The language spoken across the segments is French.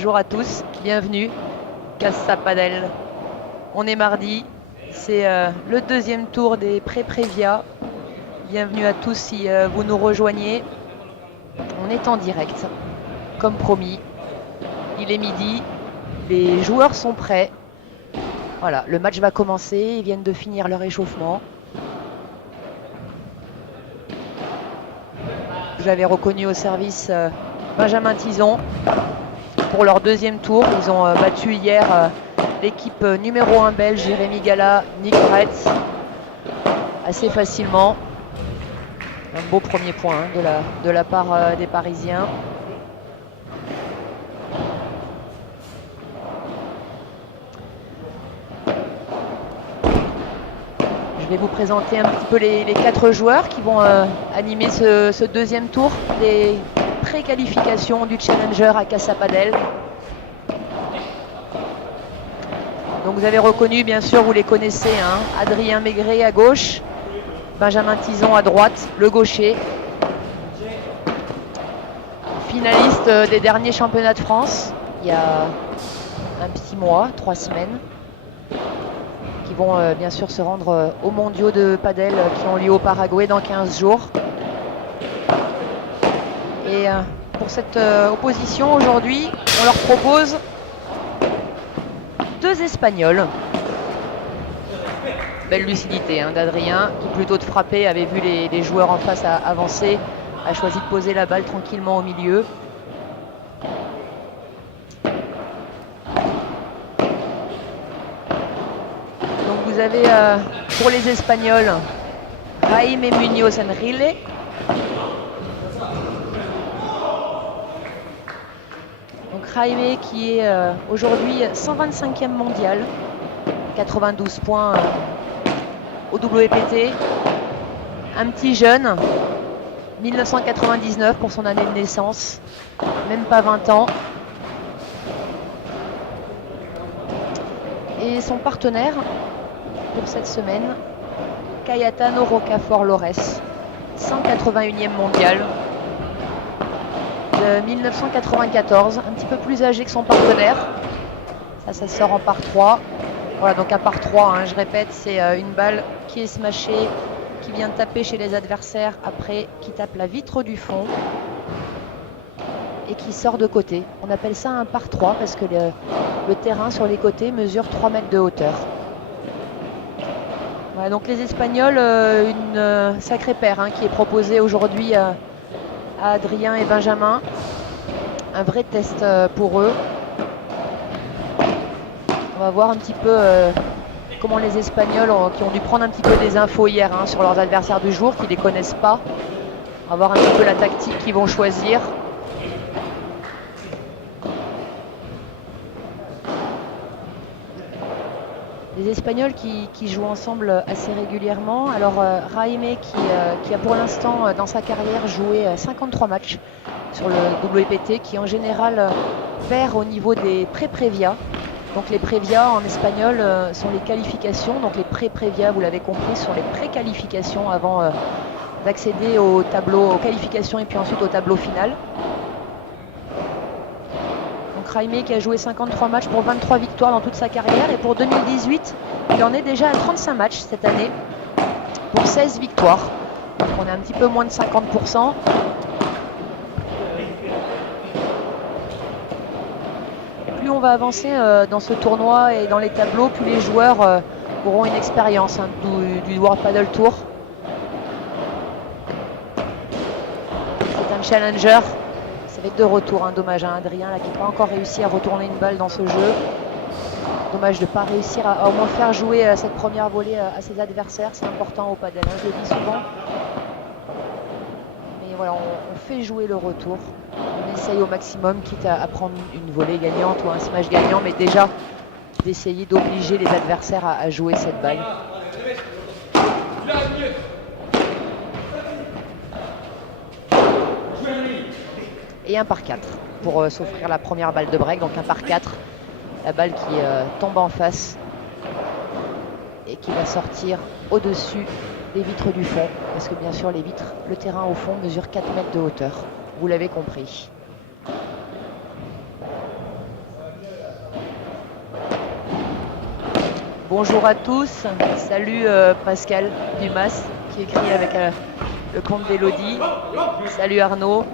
Bonjour à tous, bienvenue, Casa Padel. On est mardi, c'est le deuxième tour des pré-prévia. Bienvenue à tous si vous nous rejoignez. On est en direct, comme promis. Il est midi, les joueurs sont prêts. Voilà, le match va commencer, ils viennent de finir leur échauffement. Vous avez reconnu au service Benjamin Tison pour leur deuxième tour. Ils ont battu hier l'équipe numéro 1 belge, Jérémy Gala, Nick Retz, assez facilement. Un beau premier point de la part des Parisiens. Je vais vous présenter un petit peu les 4 joueurs qui vont animer ce deuxième tour des pré-qualifications du Challenger à Casa Padel. Donc vous avez reconnu, bien sûr, vous les connaissez, hein, Adrien Maigret à gauche, Benjamin Tison à droite, le gaucher. Finaliste des derniers championnats de France, il y a un petit mois, 3 semaines, qui vont bien sûr se rendre aux mondiaux de padel qui ont lieu au Paraguay dans 15 jours. Et pour cette opposition aujourd'hui, on leur propose 2 Espagnols. Belle lucidité hein, d'Adrien, qui plutôt de frapper avait vu les joueurs en face avancer, a choisi de poser la balle tranquillement au milieu. Donc vous avez pour les Espagnols Jaime Muñoz Enrile, donc Jaime qui est aujourd'hui 125e mondial, 92 points au WPT, un petit jeune, 1999 pour son année de naissance, même pas 20 ans. Et son partenaire pour cette semaine, Cayetano Rocafort Lores, 181e mondial, de 1994, un petit peu plus âgé que son partenaire. Ça sort en par 3. Voilà, donc un par 3, hein, je répète, c'est une balle qui est smashée, qui vient taper chez les adversaires après, qui tape la vitre du fond et qui sort de côté. On appelle ça un par 3 parce que le terrain sur les côtés mesure 3 mètres de hauteur. Voilà, donc les Espagnols, une sacrée paire hein, qui est proposée aujourd'hui à Adrien et Benjamin. Un vrai test pour eux. On va voir un petit peu comment les Espagnols qui ont dû prendre un petit peu des infos hier hein, sur leurs adversaires du jour, qui ne les connaissent pas. On va voir un petit peu la tactique qu'ils vont choisir. Les Espagnols qui jouent ensemble assez régulièrement. Alors Jaime qui a pour l'instant dans sa carrière joué 53 matchs sur le WPT, qui en général perd au niveau des pré-prévia. Donc les prévia en espagnol sont les qualifications. Donc les pré-prévia, vous l'avez compris, sont les pré-qualifications avant d'accéder au tableau, aux qualifications et puis ensuite au tableau final. Donc Jaime qui a joué 53 matchs pour 23 victoires dans toute sa carrière. Et pour 2018, il en est déjà à 35 matchs cette année pour 16 victoires. Donc on est un petit peu moins de 50%. Plus on va avancer dans ce tournoi et dans les tableaux, plus les joueurs auront une expérience hein, du World Padel Tour. C'est un challenger. Ça va être de retour, hein, dommage à Adrien là, qui n'a pas encore réussi à retourner une balle dans ce jeu. Dommage de ne pas réussir à au moins faire jouer cette première volée à ses adversaires. C'est important au padel, hein, je le dis souvent. Mais voilà, on fait jouer le retour. On essaye au maximum, quitte à prendre une volée gagnante ou un smash gagnant, mais déjà d'essayer d'obliger les adversaires à jouer cette balle. Et un par 4 pour s'offrir la première balle de break. Donc un par 4, la balle qui tombe en face et qui va sortir au-dessus des vitres du fond. Parce que bien sûr les vitres, le terrain au fond mesure 4 mètres de hauteur. Vous l'avez compris. Bonjour à tous. Salut Pascal Dumas qui écrit avec le compte d'Elodie. Salut Arnaud.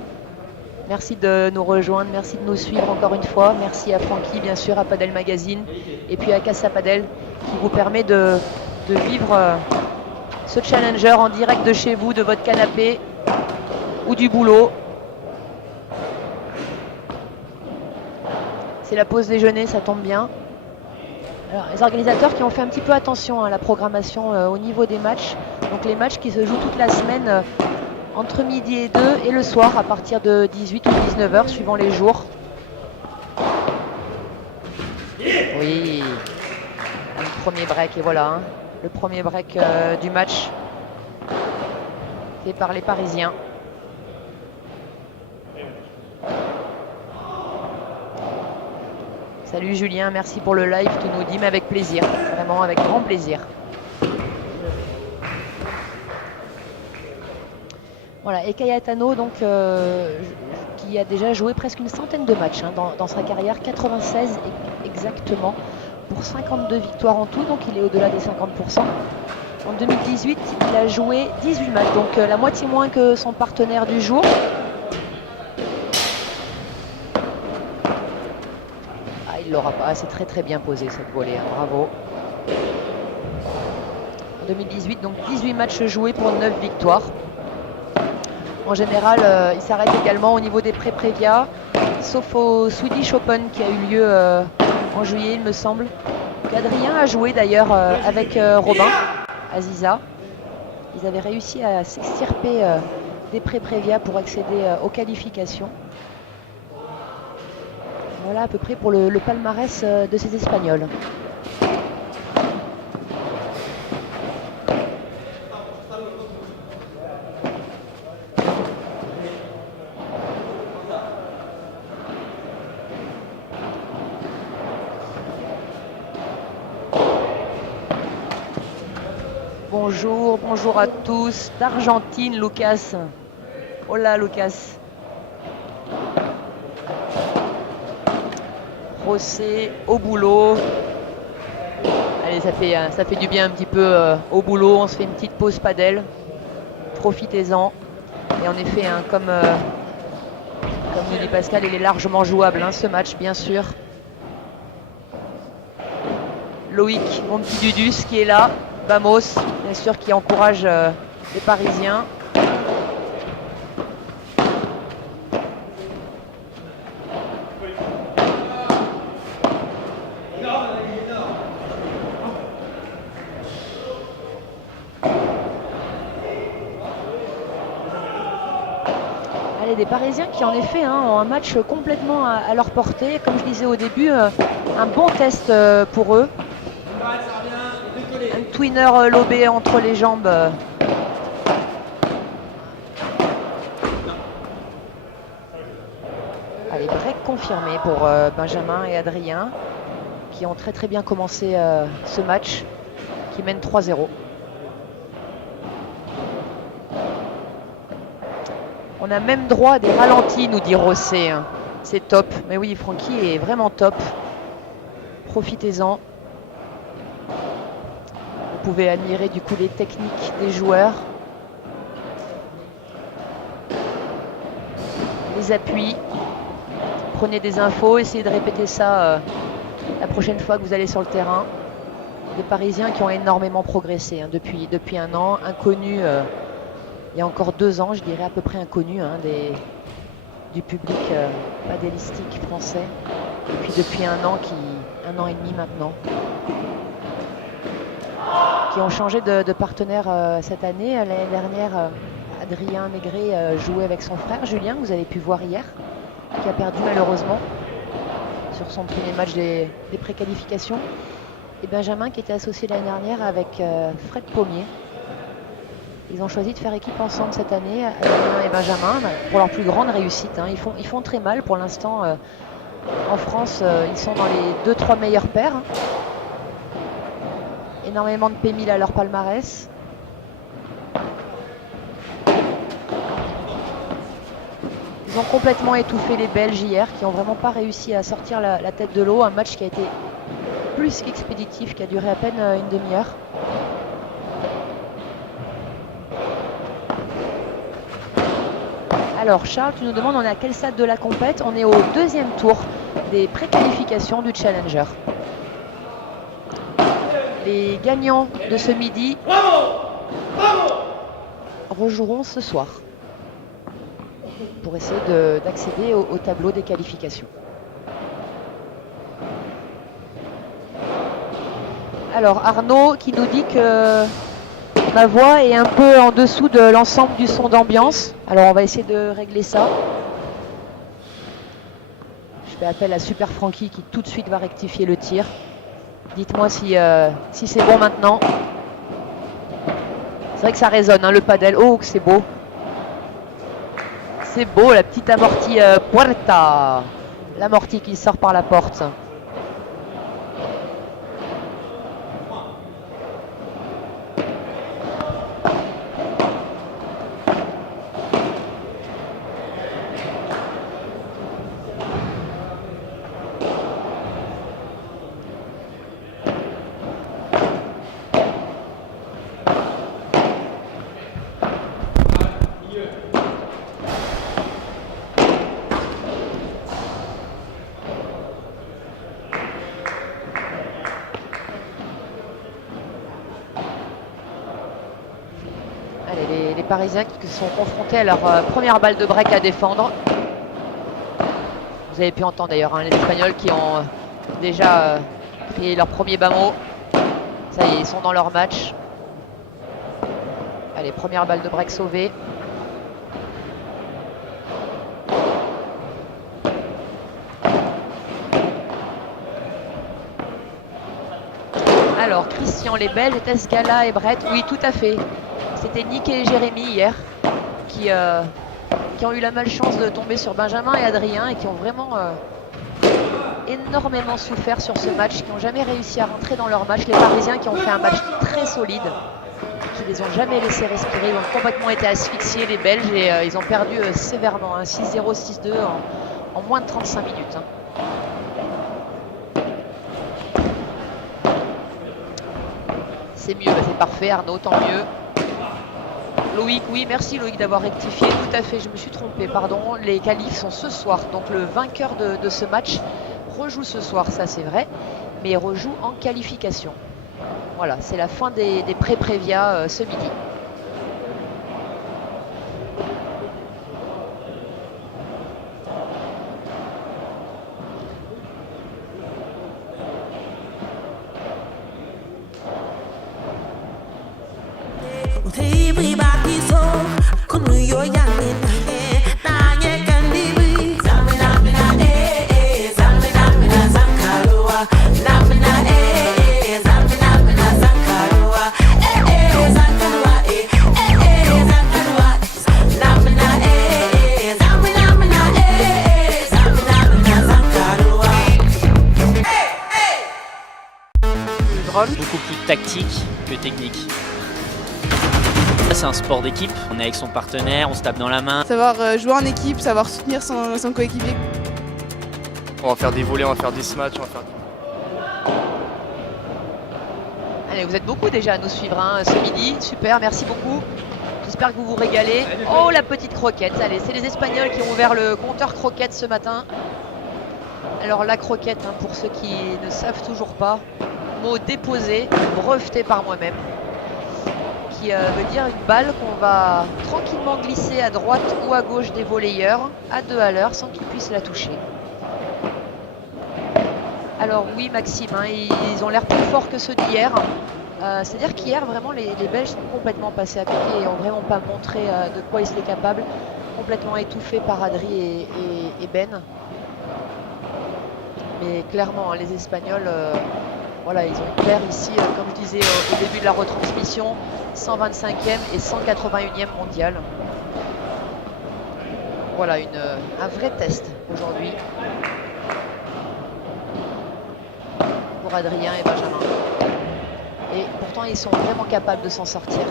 Merci de nous rejoindre, merci de nous suivre encore une fois. Merci à Francky, bien sûr, à Padel Magazine et puis à Casa Padel qui vous permet de vivre ce challenger en direct de chez vous, de votre canapé ou du boulot. C'est la pause déjeuner, ça tombe bien. Alors, les organisateurs qui ont fait un petit peu attention à la programmation au niveau des matchs. Donc les matchs qui se jouent toute la semaine entre midi et 2 et le soir à partir de 18 ou 19 h suivant les jours. Oui, un premier break et voilà, hein, le premier break du match fait par les Parisiens. Salut Julien, merci pour le live, tu nous dis, mais avec plaisir, vraiment avec grand plaisir. Voilà, et Cayetano, donc, qui a déjà joué presque une centaine de matchs hein, dans sa carrière, 96 exactement, pour 52 victoires en tout, donc il est au-delà des 50%. En 2018, il a joué 18 matchs, donc la moitié moins que son partenaire du jour. Ah, il l'aura pas, c'est très très bien posé cette volée, hein, bravo. En 2018, donc 18 matchs joués pour 9 victoires. En général, il s'arrête également au niveau des pré-prévia, sauf au Swedish Open qui a eu lieu en juillet, il me semble. Adrien a joué d'ailleurs avec Robin, Aziza. Ils avaient réussi à s'extirper des pré-prévia pour accéder aux qualifications. Voilà à peu près pour le palmarès de ces Espagnols. Bonjour, bonjour à tous. D'Argentine, Lucas. Hola, Lucas. José, au boulot. Allez, ça fait du bien un petit peu au boulot. On se fait une petite pause padel. Profitez-en. Et en effet, hein, comme nous dit Pascal, il est largement jouable hein, ce match, bien sûr. Loïc, mon petit Dudus qui est là. Vamos, bien sûr, qui encourage les Parisiens. Allez, des Parisiens qui en effet hein, ont un match complètement à leur portée. Comme je disais au début, un bon test pour eux. Un twinner lobé entre les jambes. Allez, break confirmé pour Benjamin et Adrien qui ont très très bien commencé ce match, qui mène 3-0. On a même droit à des ralentis, nous dit Rossé. C'est top. Mais oui, Francky est vraiment top. Profitez-en. Vous pouvez admirer du coup les techniques des joueurs. Les appuis. Prenez des infos, essayez de répéter ça la prochaine fois que vous allez sur le terrain. Des Parisiens qui ont énormément progressé hein, depuis un an. Inconnus, il y a encore 2 ans, je dirais à peu près inconnus hein, du public padélistique français. Et puis depuis un an et demi maintenant. Qui ont changé de partenaire cette année. L'année dernière, Adrien Maigret jouait avec son frère Julien, que vous avez pu voir hier, qui a perdu malheureusement sur son premier match des préqualifications. Et Benjamin qui était associé l'année dernière avec Fred Pommier. Ils ont choisi de faire équipe ensemble cette année, Adrien et Benjamin, pour leur plus grande réussite. Hein. Ils font très mal pour l'instant. En France, ils sont dans les 2-3 meilleures paires. Énormément de P1000 à leur palmarès. Ils ont complètement étouffé les Belges hier, qui n'ont vraiment pas réussi à sortir la tête de l'eau. Un match qui a été plus qu'expéditif qui a duré à peine une demi-heure. Alors Charles, tu nous demandes on est à quel stade de la compète? On est au deuxième tour des préqualifications du Challenger. Les gagnants de ce midi rejoueront ce soir pour essayer d'accéder au tableau des qualifications. Alors Arnaud qui nous dit que ma voix est un peu en dessous de l'ensemble du son d'ambiance. Alors on va essayer de régler ça. Je fais appel à Super Frankie qui tout de suite va rectifier le tir. Dites-moi si c'est bon maintenant. C'est vrai que ça résonne, hein, le padel. Oh, que c'est beau. C'est beau, la petite amortie Puerta. L'amortie qui sort par la porte. Les Parisiens qui sont confrontés à leur première balle de break à défendre. Vous avez pu entendre d'ailleurs hein, les Espagnols qui ont déjà crié leur premier bas mot. Ça y est, ils sont dans leur match. Allez, première balle de break sauvée. Alors, Christian, les Belges, était-ce Gala et Brett? Oui, tout à fait. C'était Nick et Jérémy hier qui ont eu la malchance de tomber sur Benjamin et Adrien et qui ont vraiment énormément souffert sur ce match, qui n'ont jamais réussi à rentrer dans leur match. Les Parisiens qui ont fait un match très solide, qui les ont jamais laissés respirer, ils ont complètement été asphyxiés les Belges et ils ont perdu sévèrement, hein, 6-0, 6-2 en moins de 35 minutes. Hein. C'est mieux, c'est parfait Arnaud, tant mieux. Loïc, oui, merci Loïc d'avoir rectifié, tout à fait, je me suis trompé, pardon. Les qualifs sont ce soir, donc le vainqueur de ce match rejoue ce soir, ça c'est vrai, mais il rejoue en qualification. Voilà, c'est la fin des pré-prévia ce midi. Beaucoup plus tactique que technique. C'est un sport d'équipe, on est avec son partenaire, on se tape dans la main. Savoir jouer en équipe, savoir soutenir son coéquipier. On va faire des volets, on va faire des smash, on va faire... Allez, vous êtes beaucoup déjà à nous suivre hein, ce midi, super, merci beaucoup. J'espère que vous vous régalez. Oh, la petite croquette, allez, c'est les Espagnols qui ont ouvert le compteur croquette ce matin. Alors la croquette, hein, pour ceux qui ne savent toujours pas, mot déposé, breveté par moi-même, qui veut dire une balle qu'on va tranquillement glisser à droite ou à gauche des volleyeurs, à 2 à l'heure, sans qu'ils puissent la toucher. Alors oui Maxime, hein, ils ont l'air plus forts que ceux d'hier. C'est-à-dire qu'hier, vraiment, les Belges sont complètement passés à côté et n'ont vraiment pas montré de quoi ils étaient capables, complètement étouffés par Adri et Ben. Mais clairement, hein, les Espagnols... voilà, ils ont une paire ici, comme je disais au début de la retransmission, 125e et 181e mondial. Voilà, un vrai test aujourd'hui pour Adrien et Benjamin. Et pourtant, ils sont vraiment capables de s'en sortir,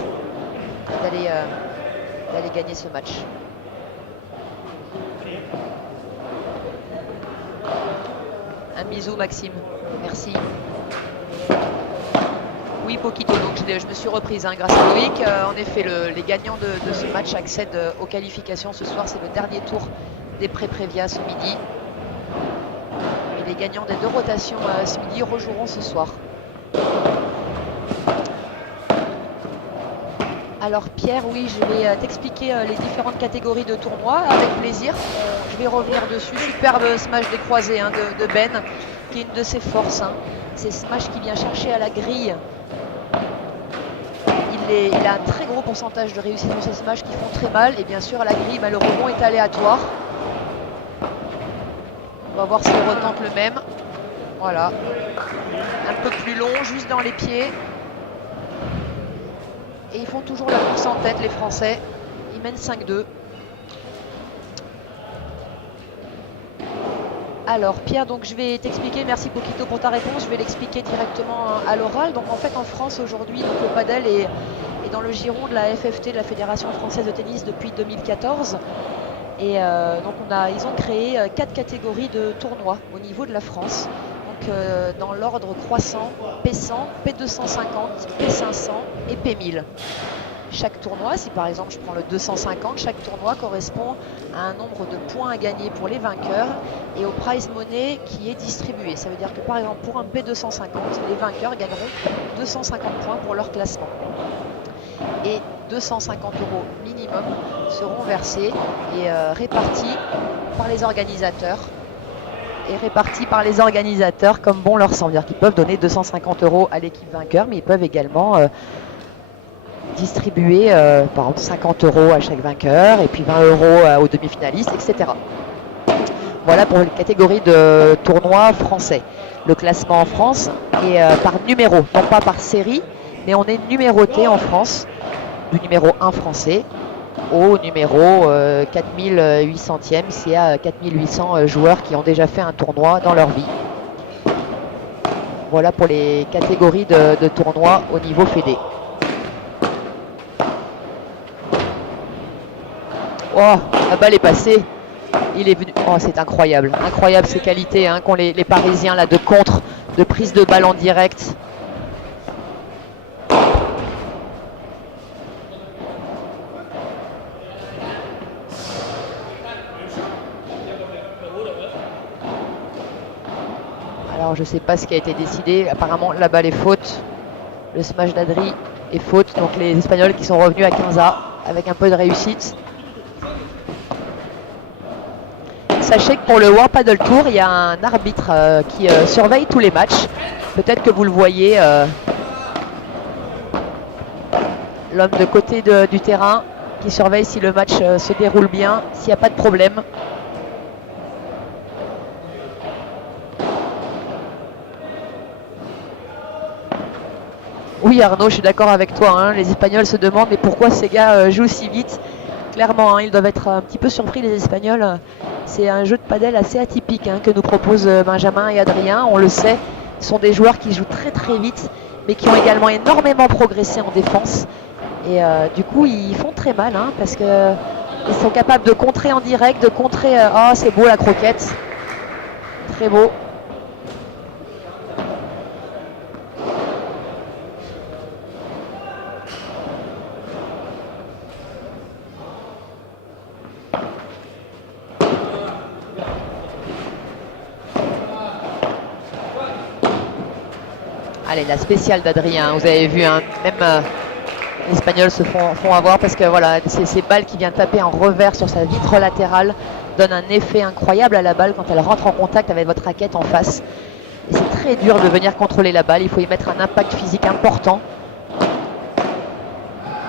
d'aller gagner ce match. Un Un bisou Maxime, merci. Oui, Poquito, donc je me suis reprise grâce à Loïc. En effet, les gagnants de ce match accèdent aux qualifications ce soir. C'est le dernier tour des pré-prévia ce midi. Et les gagnants des 2 rotations ce midi rejoueront ce soir. Alors Pierre, oui, je vais t'expliquer les différentes catégories de tournois avec plaisir. Je vais revenir dessus. Superbe smash des croisés de Ben, qui est une de ses forces. C'est smash qui vient chercher à la grille. Il a un très gros pourcentage de réussite dans ces smash qui font très mal. Et bien sûr, à la grille, le rebond est aléatoire. On va voir s'il retente le même. Voilà. Un peu plus long, juste dans les pieds. Et ils font toujours la course en tête, les Français. Ils mènent 5-2. Alors Pierre, donc je vais t'expliquer, merci Poquito pour ta réponse, je vais l'expliquer directement à l'oral. Donc en fait en France aujourd'hui, le padel est dans le giron de la FFT, de la Fédération Française de Tennis depuis 2014. Et donc ils ont créé 4 catégories de tournois au niveau de la France. Donc dans l'ordre croissant, P100, P250, P500 et P1000. Chaque tournoi, si par exemple je prends le 250, chaque tournoi correspond à un nombre de points à gagner pour les vainqueurs et au prize money qui est distribué. Ça veut dire que par exemple pour un P250, les vainqueurs gagneront 250 points pour leur classement. Et 250 € minimum seront versés et répartis par les organisateurs. Comme bon leur semble. C'est-à-dire qu'ils peuvent donner 250 € à l'équipe vainqueur, mais ils peuvent également distribuer par exemple 50 € à chaque vainqueur et puis 20 € aux demi-finalistes, etc. Voilà pour les catégories de tournois français. Le classement en France est par numéro, non pas par série, mais on est numéroté en France, du numéro 1 français au numéro 4800e, s'il y a 4800 joueurs qui ont déjà fait un tournoi dans leur vie. Voilà pour les catégories de tournois au niveau fédé. Oh, la balle est passée. Il est venu. Oh, c'est incroyable. Incroyable ces qualités qu'ont les Parisiens là, de contre, de prise de balle en direct. Alors je ne sais pas ce qui a été décidé. Apparemment la balle est faute. Le smash d'Adri est faute. Donc les Espagnols qui sont revenus à 15A avec un peu de réussite. Sachez que pour le World Padel Tour, il y a un arbitre qui surveille tous les matchs. Peut-être que vous le voyez, l'homme de côté du terrain qui surveille si le match se déroule bien, s'il n'y a pas de problème. Oui Arnaud, je suis d'accord avec toi. Les Espagnols se demandent mais pourquoi ces gars jouent si vite. Clairement, ils doivent être un petit peu surpris les Espagnols. C'est un jeu de padel assez atypique que nous proposent Benjamin et Adrien. On le sait, ce sont des joueurs qui jouent très très vite, mais qui ont également énormément progressé en défense. Et du coup, ils font très mal, parce qu'ils sont capables de contrer en direct, de contrer... Oh, c'est beau la croquette. Très beau. Allez, la spéciale d'Adrien, vous avez vu, même les Espagnols se font avoir parce que voilà, ces balles qui viennent taper en revers sur sa vitre latérale donnent un effet incroyable à la balle quand elle rentre en contact avec votre raquette en face. Et c'est très dur de venir contrôler la balle, il faut y mettre un impact physique important.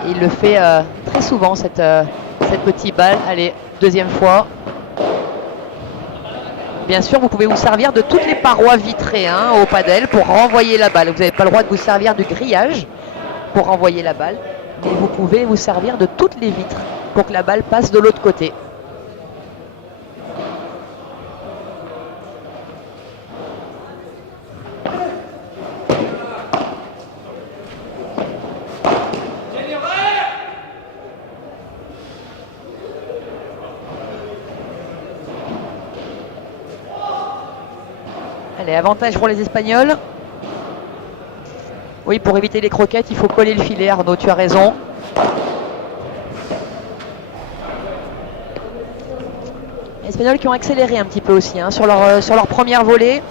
Et il le fait très souvent, cette petite balle. Allez, deuxième fois. Bien sûr, vous pouvez vous servir de toutes les parois vitrées au padel pour renvoyer la balle. Vous n'avez pas le droit de vous servir du grillage pour renvoyer la balle, mais vous pouvez vous servir de toutes les vitres pour que la balle passe de l'autre côté. Allez, avantage pour les Espagnols. Oui, pour éviter les croquettes, il faut coller le filet, Arnaud, tu as raison. Les Espagnols qui ont accéléré un petit peu aussi hein, sur leur première volée.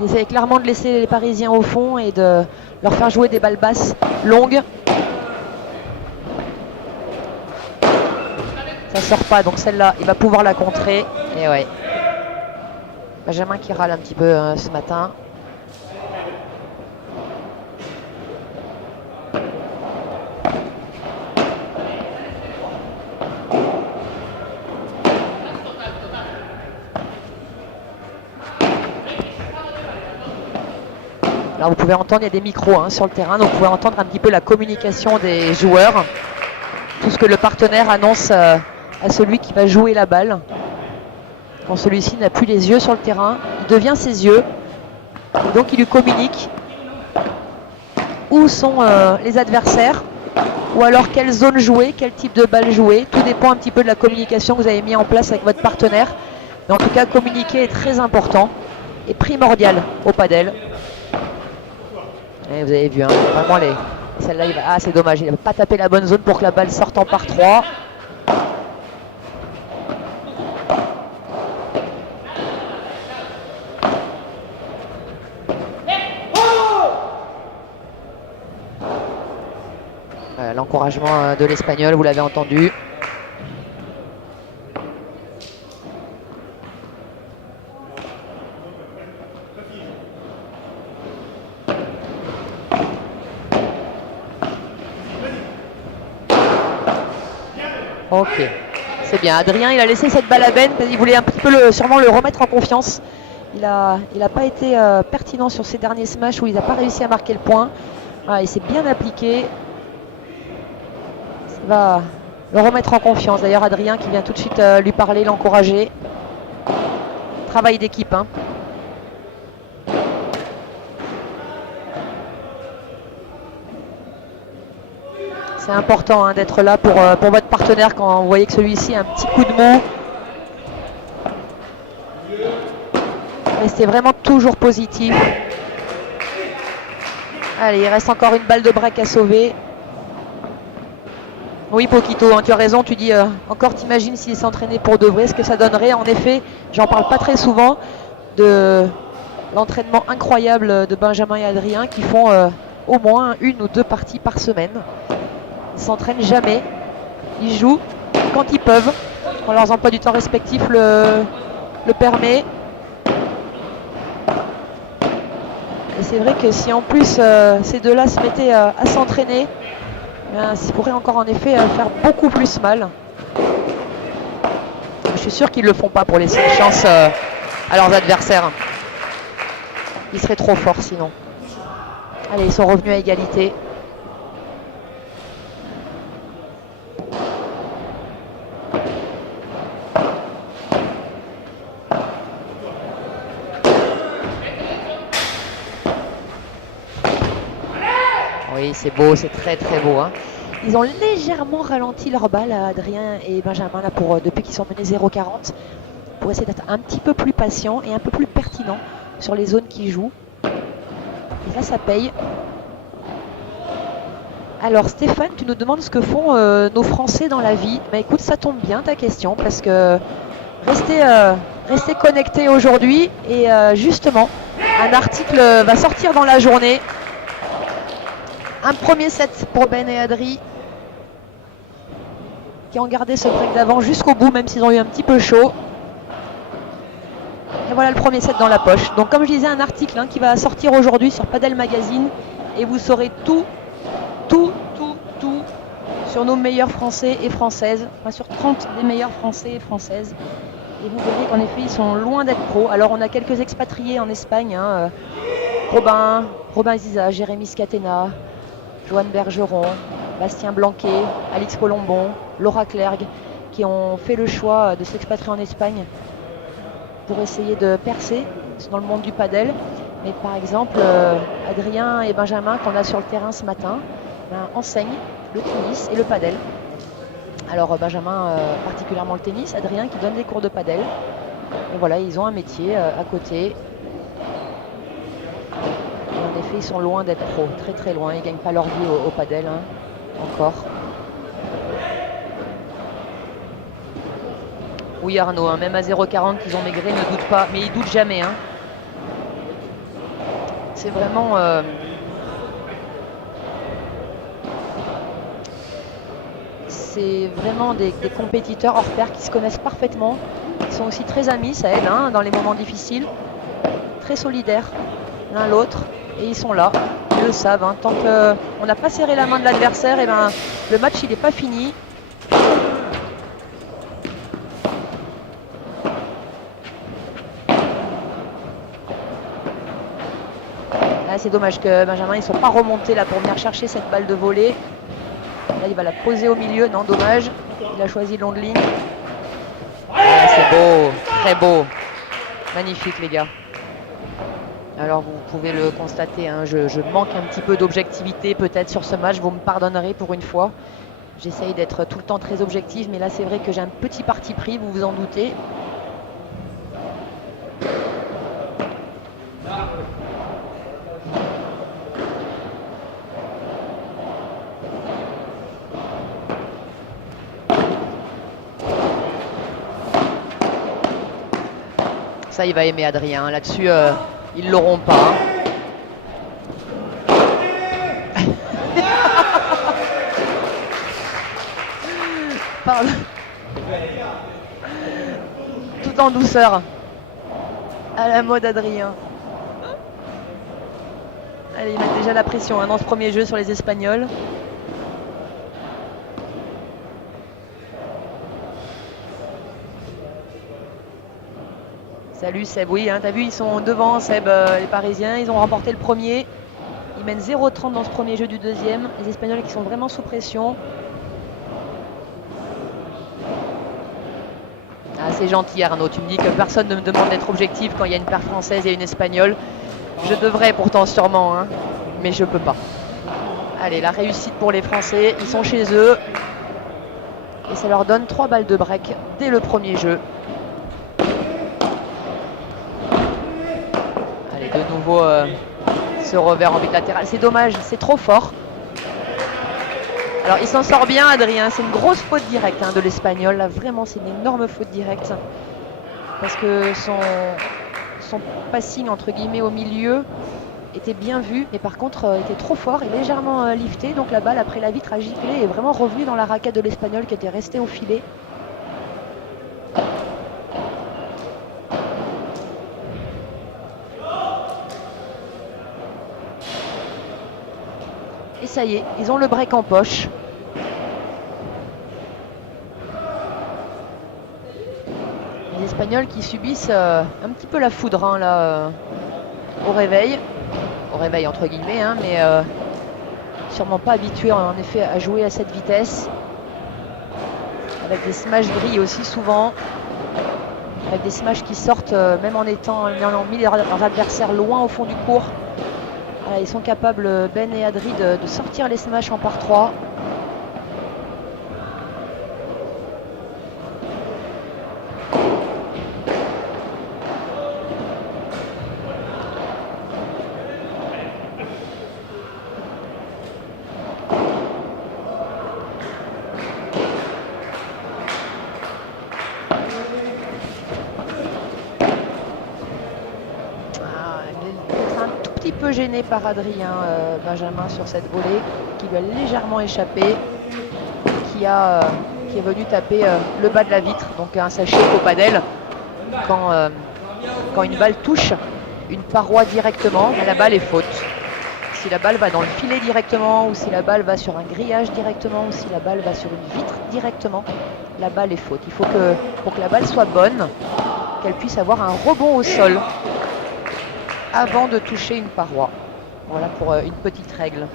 Ils essaient clairement de laisser les Parisiens au fond et de leur faire jouer des balles basses longues. Ça sort pas, donc celle-là, il va pouvoir la contrer. Et ouais. Benjamin qui râle un petit peu ce matin. Alors vous pouvez entendre, il y a des micros hein, sur le terrain, donc vous pouvez entendre un petit peu la communication des joueurs. Tout ce que le partenaire annonce à celui qui va jouer la balle. Quand celui-ci n'a plus les yeux sur le terrain, il devient ses yeux. Et donc il lui communique où sont les adversaires, ou alors quelle zone jouer, quel type de balle jouer. Tout dépend un petit peu de la communication que vous avez mis en place avec votre partenaire. Mais en tout cas, communiquer est très important et primordial au padel. Et vous avez vu, hein, vraiment celle-là, ah c'est dommage, il n'a pas tapé la bonne zone pour que la balle sorte en par 3. L'encouragement de l'Espagnol, vous l'avez entendu. Ok, c'est bien. Adrien, il a laissé cette balle à Ben parce qu'il voulait un petit peu sûrement le remettre en confiance. Il a pas été pertinent sur ses derniers smash où il n'a pas réussi à marquer le point. Voilà, il s'est bien appliqué. Ça va le remettre en confiance. D'ailleurs, Adrien qui vient tout de suite lui parler, l'encourager. Travail d'équipe, hein. C'est important hein, d'être là pour votre partenaire quand vous voyez que celui-ci a un petit coup de mou. Restez vraiment toujours positif. Allez, il reste encore une balle de break à sauver. Oui, Poquito, hein, tu as raison, tu dis encore t'imagines s'il s'entraînait pour de vrai, ce que ça donnerait. En effet, j'en parle pas très souvent de l'entraînement incroyable de Benjamin et Adrien qui font au moins 1 ou 2 parties par semaine. Ils ne s'entraînent jamais, ils jouent quand ils peuvent, quand leurs emplois du temps respectifs le permet. Et c'est vrai que si en plus ces deux-là se mettaient à s'entraîner, ça pourrait encore en effet faire beaucoup plus mal. Je suis sûr qu'ils ne le font pas pour laisser une chance à leurs adversaires. Ils seraient trop forts sinon. Allez, ils sont revenus à égalité. Oui, c'est beau, c'est très très beau. Hein. Ils ont légèrement ralenti leur balle à Adrien et Benjamin là, depuis qu'ils sont menés 0,40 pour essayer d'être un petit peu plus patient et un peu plus pertinent sur les zones qu'ils jouent. Et là, ça paye. Alors Stéphane, tu nous demandes ce que font nos Français dans la vie. Bah, écoute, ça tombe bien ta question parce que restez connectés aujourd'hui et justement, un article va sortir dans la journée. Un premier set pour Ben et Adri qui ont gardé ce break d'avant jusqu'au bout, même s'ils ont eu un petit peu chaud. Et voilà le premier set dans la poche. Donc comme je disais, un article qui va sortir aujourd'hui sur Padel Magazine et vous saurez tout sur nos meilleurs Français et Françaises, enfin sur 30 des meilleurs Français et Françaises. Et vous verrez qu'en effet, ils sont loin d'être pros. Alors on a quelques expatriés en Espagne, Robin Ziza, Jérémy Scatena, Joanne Bergeron, Bastien Blanquet, Alix Colombon, Laura Clergue, qui ont fait le choix de s'expatrier en Espagne pour essayer de percer dans le monde du padel. Mais par exemple, Adrien et Benjamin, qu'on a sur le terrain ce matin, enseignent le tennis et le padel Alors Benjamin, particulièrement le tennis, Adrien qui donne des cours de padel. Et voilà, ils ont un métier à côté. Et en effet, ils sont loin d'être pros, très très loin. Ils ne gagnent pas leur vie au padel, hein, encore. Oui Arnaud, hein, même à 0,40 qu'ils ont maigré, ne doute pas, mais ils doutent jamais. Hein. C'est vraiment... c'est vraiment des compétiteurs hors pair qui se connaissent parfaitement. Ils sont aussi très amis, ça aide hein, dans les moments difficiles. Très solidaires l'un l'autre. Et ils sont là, ils le savent. Hein. Tant qu'on n'a pas serré la main de l'adversaire, et ben, le match il n'est pas fini. Ah, c'est dommage que Benjamin ne soit pas remonté là pour venir chercher cette balle de volée. Là, il va la poser au milieu. Non, dommage. Il a choisi le long de ligne. Ah, c'est beau. Très beau. Magnifique, les gars. Alors, vous pouvez le constater. Hein, je manque un petit peu d'objectivité peut-être sur ce match. Vous me pardonnerez pour une fois. J'essaye d'être tout le temps très objective. Mais là, c'est vrai que j'ai un petit parti pris. Vous vous en doutez. Ça, il va aimer Adrien. Là-dessus, ils l'auront pas. Pardon. Tout en douceur. À la mode Adrien. Allez, ils mettent déjà la pression hein, dans ce premier jeu sur les Espagnols. Salut Seb, oui, hein, t'as vu, ils sont devant Seb, les Parisiens, ils ont remporté le premier. Ils mènent 0,30 dans ce premier jeu du deuxième. Les Espagnols qui sont vraiment sous pression. Ah, c'est gentil Arnaud, tu me dis que personne ne me demande d'être objectif quand il y a une paire française et une espagnole. Je devrais pourtant sûrement, hein, mais je peux pas. Allez, la réussite pour les Français, ils sont chez eux. Et ça leur donne 3 balles de break dès le premier jeu. De nouveau ce revers en but latéral. C'est dommage, c'est trop fort. Alors il s'en sort bien Adrien, c'est une grosse faute directe hein, de l'Espagnol. Là vraiment c'est une énorme faute directe. Parce que son passing entre guillemets au milieu était bien vu. Mais par contre était trop fort et légèrement lifté. Donc la balle après la vitre a giclé et est vraiment revenue dans la raquette de l'Espagnol qui était resté au filet. Et ça y est, ils ont le break en poche. Les Espagnols qui subissent un petit peu la foudre hein, là, au réveil. Au réveil entre guillemets, hein, mais sûrement pas habitués en effet à jouer à cette vitesse. Avec des smash brilles aussi souvent. Avec des smash qui sortent même en ayant mis leurs adversaires loin au fond du court. Voilà, ils sont capables, Ben et Adri, de sortir les smash en par 3. Gêné par Adrien Benjamin sur cette volée qui lui a légèrement échappé, qui est venu taper le bas de la vitre. Donc un sachet au padel quand une balle touche une paroi directement, la balle est faute. Si la balle va dans le filet directement, ou si la balle va sur un grillage directement, ou si la balle va sur une vitre directement, la balle est faute. Il faut que pour que la balle soit bonne, qu'elle puisse avoir un rebond au sol avant de toucher une paroi. Voilà pour une petite règle.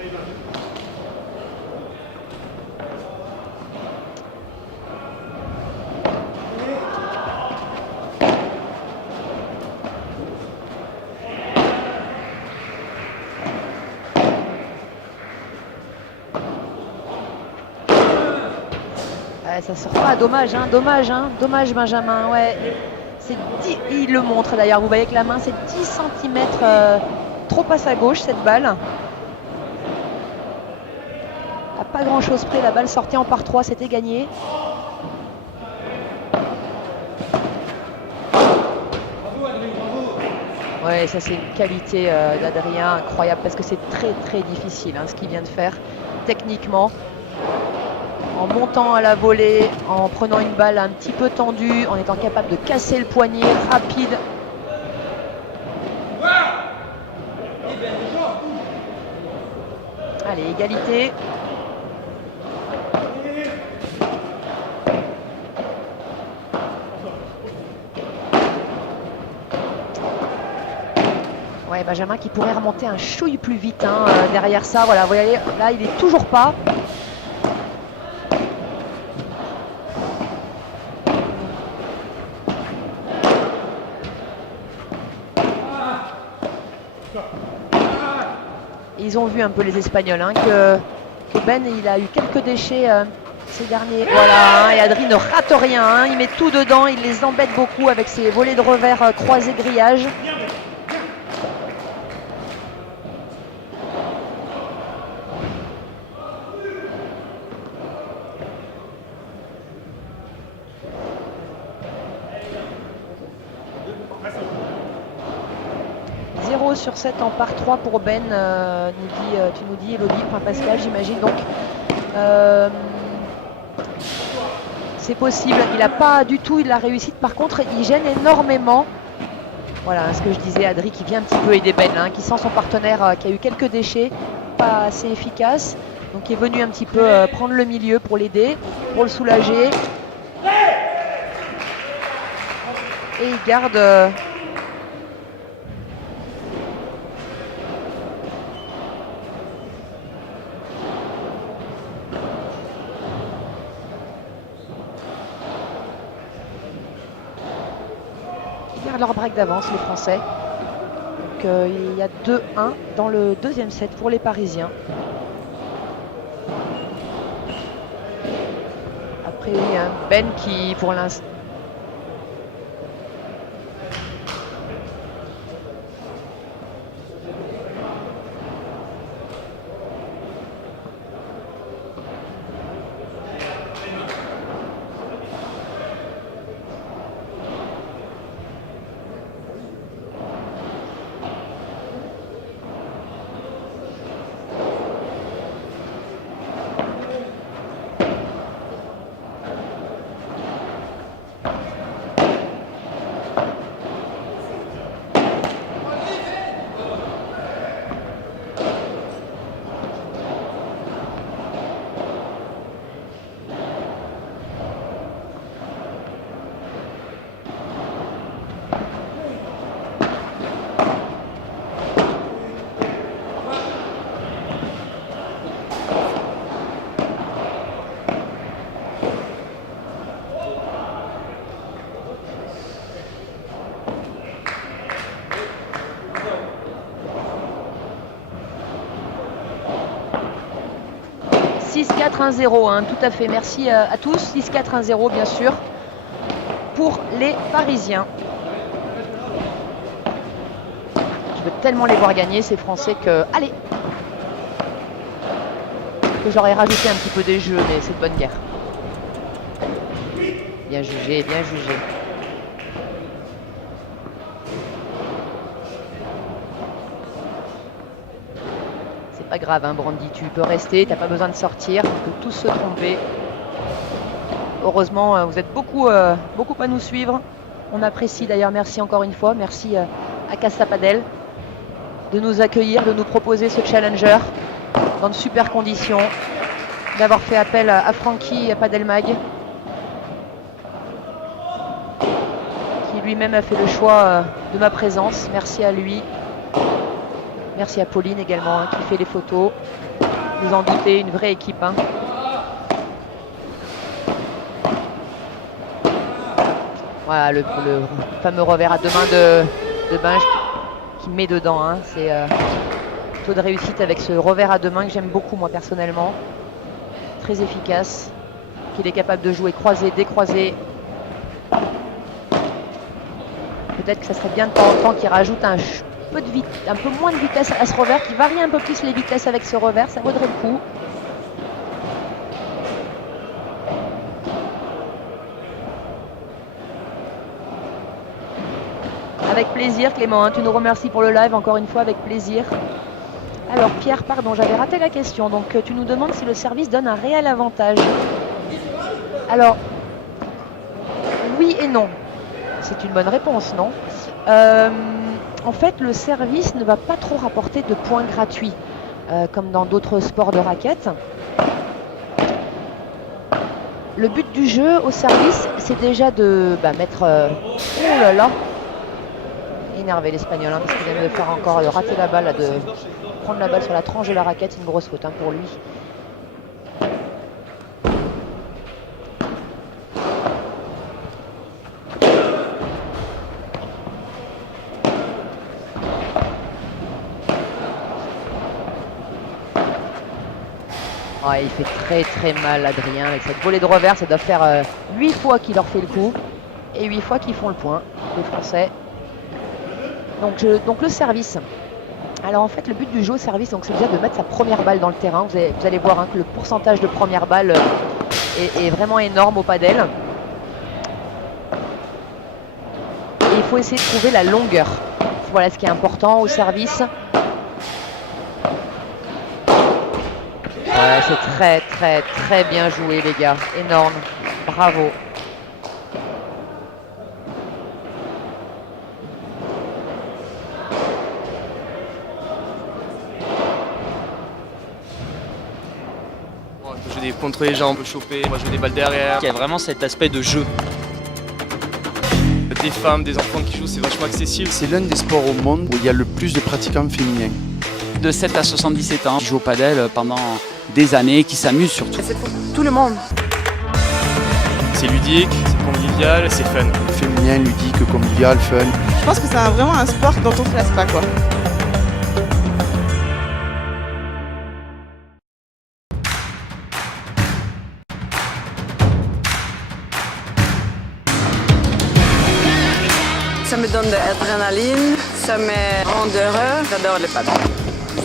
Ouais, ça sort pas, dommage, hein, dommage, hein, dommage Benjamin, ouais. Il le montre d'ailleurs, vous voyez que la main c'est 10 cm trop à sa gauche cette balle. À pas grand chose près, la balle sortie en par 3, c'était gagné. Ouais, ça c'est une qualité d'Adrien incroyable parce que c'est très difficile hein, ce qu'il vient de faire techniquement. En montant à la volée, en prenant une balle un petit peu tendue, en étant capable de casser le poignet rapide. Allez, égalité. Ouais, Benjamin qui pourrait remonter un chouille plus vite hein, derrière ça. Voilà, vous voyez, là il est toujours pas. Ils ont vu un peu les Espagnols hein, que Ben il a eu quelques déchets ces derniers. Voilà, hein, et Adri ne rate rien, hein, il met tout dedans, il les embête beaucoup avec ses volées de revers croisés grillage. Sur 7 en par 3 pour Ben, tu nous dis Elodie, point Pascal j'imagine. Donc c'est possible, il n'a pas du tout eu de la réussite, par contre il gêne énormément. Voilà ce que je disais, Adri qui vient un petit peu aider Ben, hein, qui sent son partenaire qui a eu quelques déchets, pas assez efficace, donc il est venu un petit peu prendre le milieu pour l'aider, pour le soulager. Et il garde... leur break d'avance les Français. Donc il y a 2-1 dans le deuxième set pour les Parisiens. Après Ben qui pour l'instant « 6-4-1-0 hein, tout à fait, merci à tous, 6-4-1-0 bien sûr, pour les Parisiens. Je veux tellement les voir gagner ces Français que... Allez, que j'aurais rajouté un petit peu des jeux, mais c'est de bonne guerre. Bien jugé, bien jugé. Pas grave, hein, Brandy, tu peux rester, t'as pas besoin de sortir, on peut tous se tromper. Heureusement, vous êtes beaucoup à nous suivre. On apprécie d'ailleurs, merci encore une fois, merci à Casa Padel de nous accueillir, de nous proposer ce challenger dans de super conditions, d'avoir fait appel à Francky Padelmag, qui lui-même a fait le choix de ma présence. Merci à lui. Merci à Pauline également hein, qui fait les photos. Vous en doutez, une vraie équipe. Hein. Voilà le fameux revers à deux mains de Binge qui met dedans. Hein. C'est taux de réussite avec ce revers à deux mains que j'aime beaucoup moi personnellement. Très efficace. qu'il est capable de jouer croisé, décroisé. Peut-être que ça serait bien de temps en temps qu'il rajoute un peu moins de vitesse à ce revers, qui varie un peu plus les vitesses avec ce revers, ça vaudrait le coup. Avec plaisir Clément, hein, tu nous remercies pour le live, encore une fois avec plaisir. Alors Pierre, pardon, j'avais raté la question. Donc tu nous demandes si le service donne un réel avantage. Alors, oui et non. C'est une bonne réponse, non? En fait, le service ne va pas trop rapporter de points gratuits, comme dans d'autres sports de raquettes. Le but du jeu au service, c'est déjà de mettre... oh là là, énervé l'espagnol, hein, parce qu'il vient de faire encore de rater la balle, de prendre la balle sur la tranche de la raquette, c'est une grosse faute, hein, pour lui. Ouais, il fait très très mal Adrien avec cette volée de revers, ça doit faire 8 fois qu'il leur fait le coup et 8 fois qu'ils font le point, les Français. Donc le service. Alors en fait le but du jeu au service, c'est déjà de mettre sa première balle dans le terrain. Vous allez voir, hein, que le pourcentage de première balle est vraiment énorme au padel. Et il faut essayer de trouver la longueur. Voilà ce qui est important au service. Ouais, c'est très très très bien joué les gars, énorme, bravo. On peut jouer des contre les jambes, on peut choper, on va jouer des balles derrière. Il y a vraiment cet aspect de jeu. Des femmes, des enfants qui jouent, c'est vachement accessible. C'est l'un des sports au monde où il y a le plus de pratiquants féminins. De 7 à 77 ans, qui jouent au padel pendant des années, qui s'amusent surtout. C'est pour tout le monde. C'est ludique, c'est convivial, c'est fun. Féminin, ludique, convivial, fun. Je pense que c'est vraiment un sport dont on ne se lasse pas, quoi. Ça me donne de l'adrénaline, ça me rend heureux, j'adore le padel.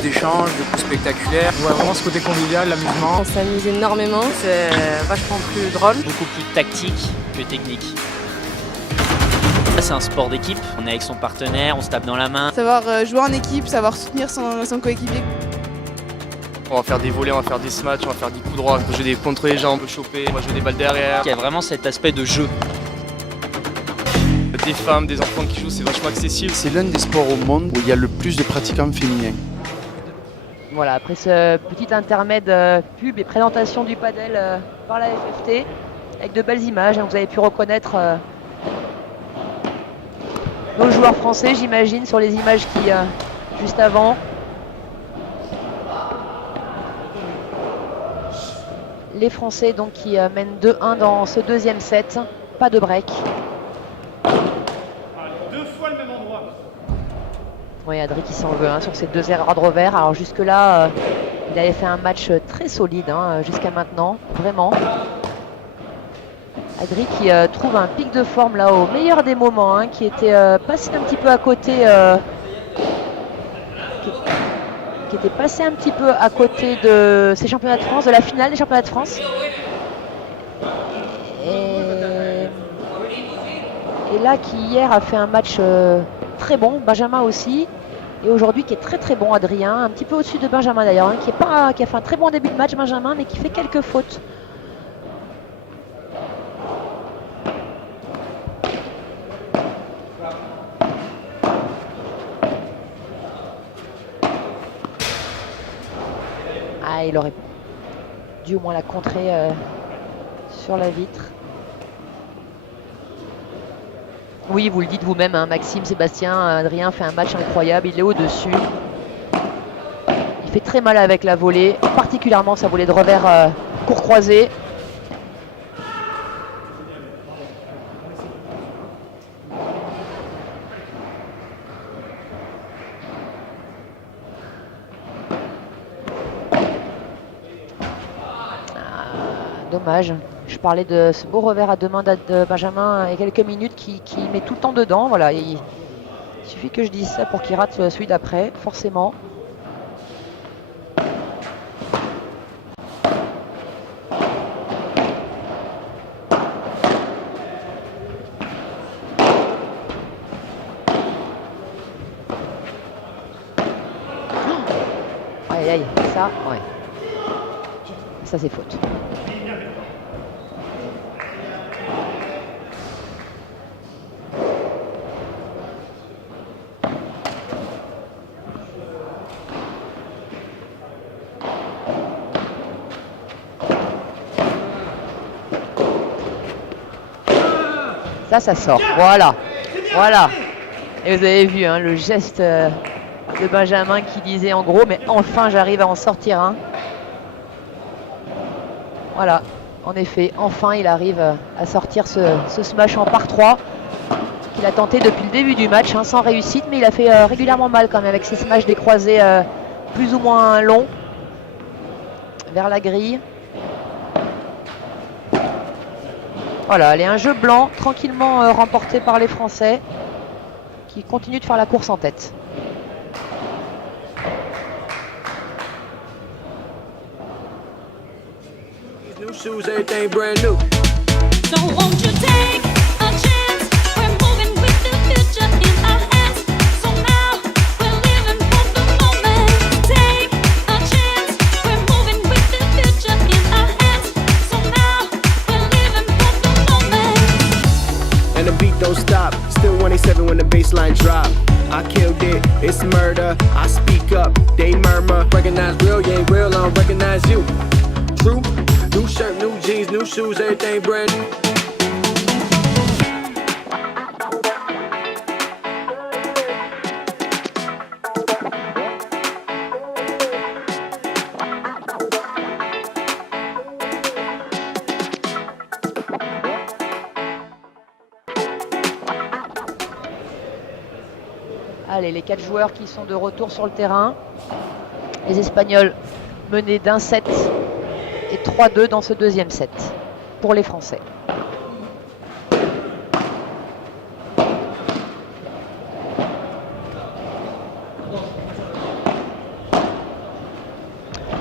D'échanges, de coups spectaculaires. On voit vraiment ce côté convivial, l'amusement. On s'amuse énormément, c'est vachement plus drôle. Beaucoup plus tactique que technique. C'est un sport d'équipe, on est avec son partenaire, on se tape dans la main. Savoir jouer en équipe, savoir soutenir son coéquipier. On va faire des volets, on va faire des smatchs, on va faire des coups droits, on peut jouer des contre les jambes, on peut choper, on va jouer des balles derrière. Il y a vraiment cet aspect de jeu. Des femmes, des enfants qui jouent, c'est vachement accessible. C'est l'un des sports au monde où il y a le plus de pratiquants féminins. Voilà, après ce petit intermède pub et présentation du padel par la FFT, avec de belles images, hein, vous avez pu reconnaître nos joueurs français, j'imagine, sur les images qui juste avant. Les Français donc qui mènent 2-1 dans ce deuxième set, pas de break. Oui, Adri qui s'en veut, hein, sur ces deux erreurs de revers. Alors jusque-là, il avait fait un match très solide, hein, jusqu'à maintenant, vraiment. Adri qui trouve un pic de forme là au meilleur des moments, hein, qui était passé un petit peu à côté, qui était passé un petit peu à côté de ces championnats de France, de la finale des championnats de France. Et là, qui hier a fait un match très bon, Benjamin aussi, et aujourd'hui qui est très très bon, Adrien, un petit peu au-dessus de Benjamin d'ailleurs, hein, qui a fait un très bon début de match, Benjamin, mais qui fait quelques fautes. Ah, il aurait dû au moins la contrer sur la vitre. Oui, vous le dites vous-même, hein, Maxime, Sébastien, Adrien fait un match incroyable, il est au-dessus. Il fait très mal avec la volée, particulièrement sa volée de revers court croisé. Dommage. Je parlais de ce beau revers à deux mains de Benjamin il y a quelques minutes qui met tout le temps dedans. Voilà, il suffit que je dise ça pour qu'il rate celui d'après, forcément. Aïe aïe, ça, ouais. Ça c'est faute. Ça sort. Voilà. Voilà. Et vous avez vu hein, le geste de Benjamin qui disait en gros, mais enfin j'arrive à en sortir un. Voilà. En effet, enfin il arrive à sortir ce smash en par 3 qu'il a tenté depuis le début du match, hein, sans réussite, mais il a fait régulièrement mal quand même avec ses smashs des croisés plus ou moins longs vers la grille. Voilà, allez, un jeu blanc tranquillement remporté par les Français qui continuent de faire la course en tête. Don't stop, still 187 when the baseline drop. I killed it, it's murder. I speak up, they murmur. Recognize real, you ain't real, I don't recognize you. True, new shirt, new jeans, new shoes, everything brand new. Allez, les 4 joueurs qui sont de retour sur le terrain. Les Espagnols menés d'un set et 3-2 dans ce deuxième set pour les Français.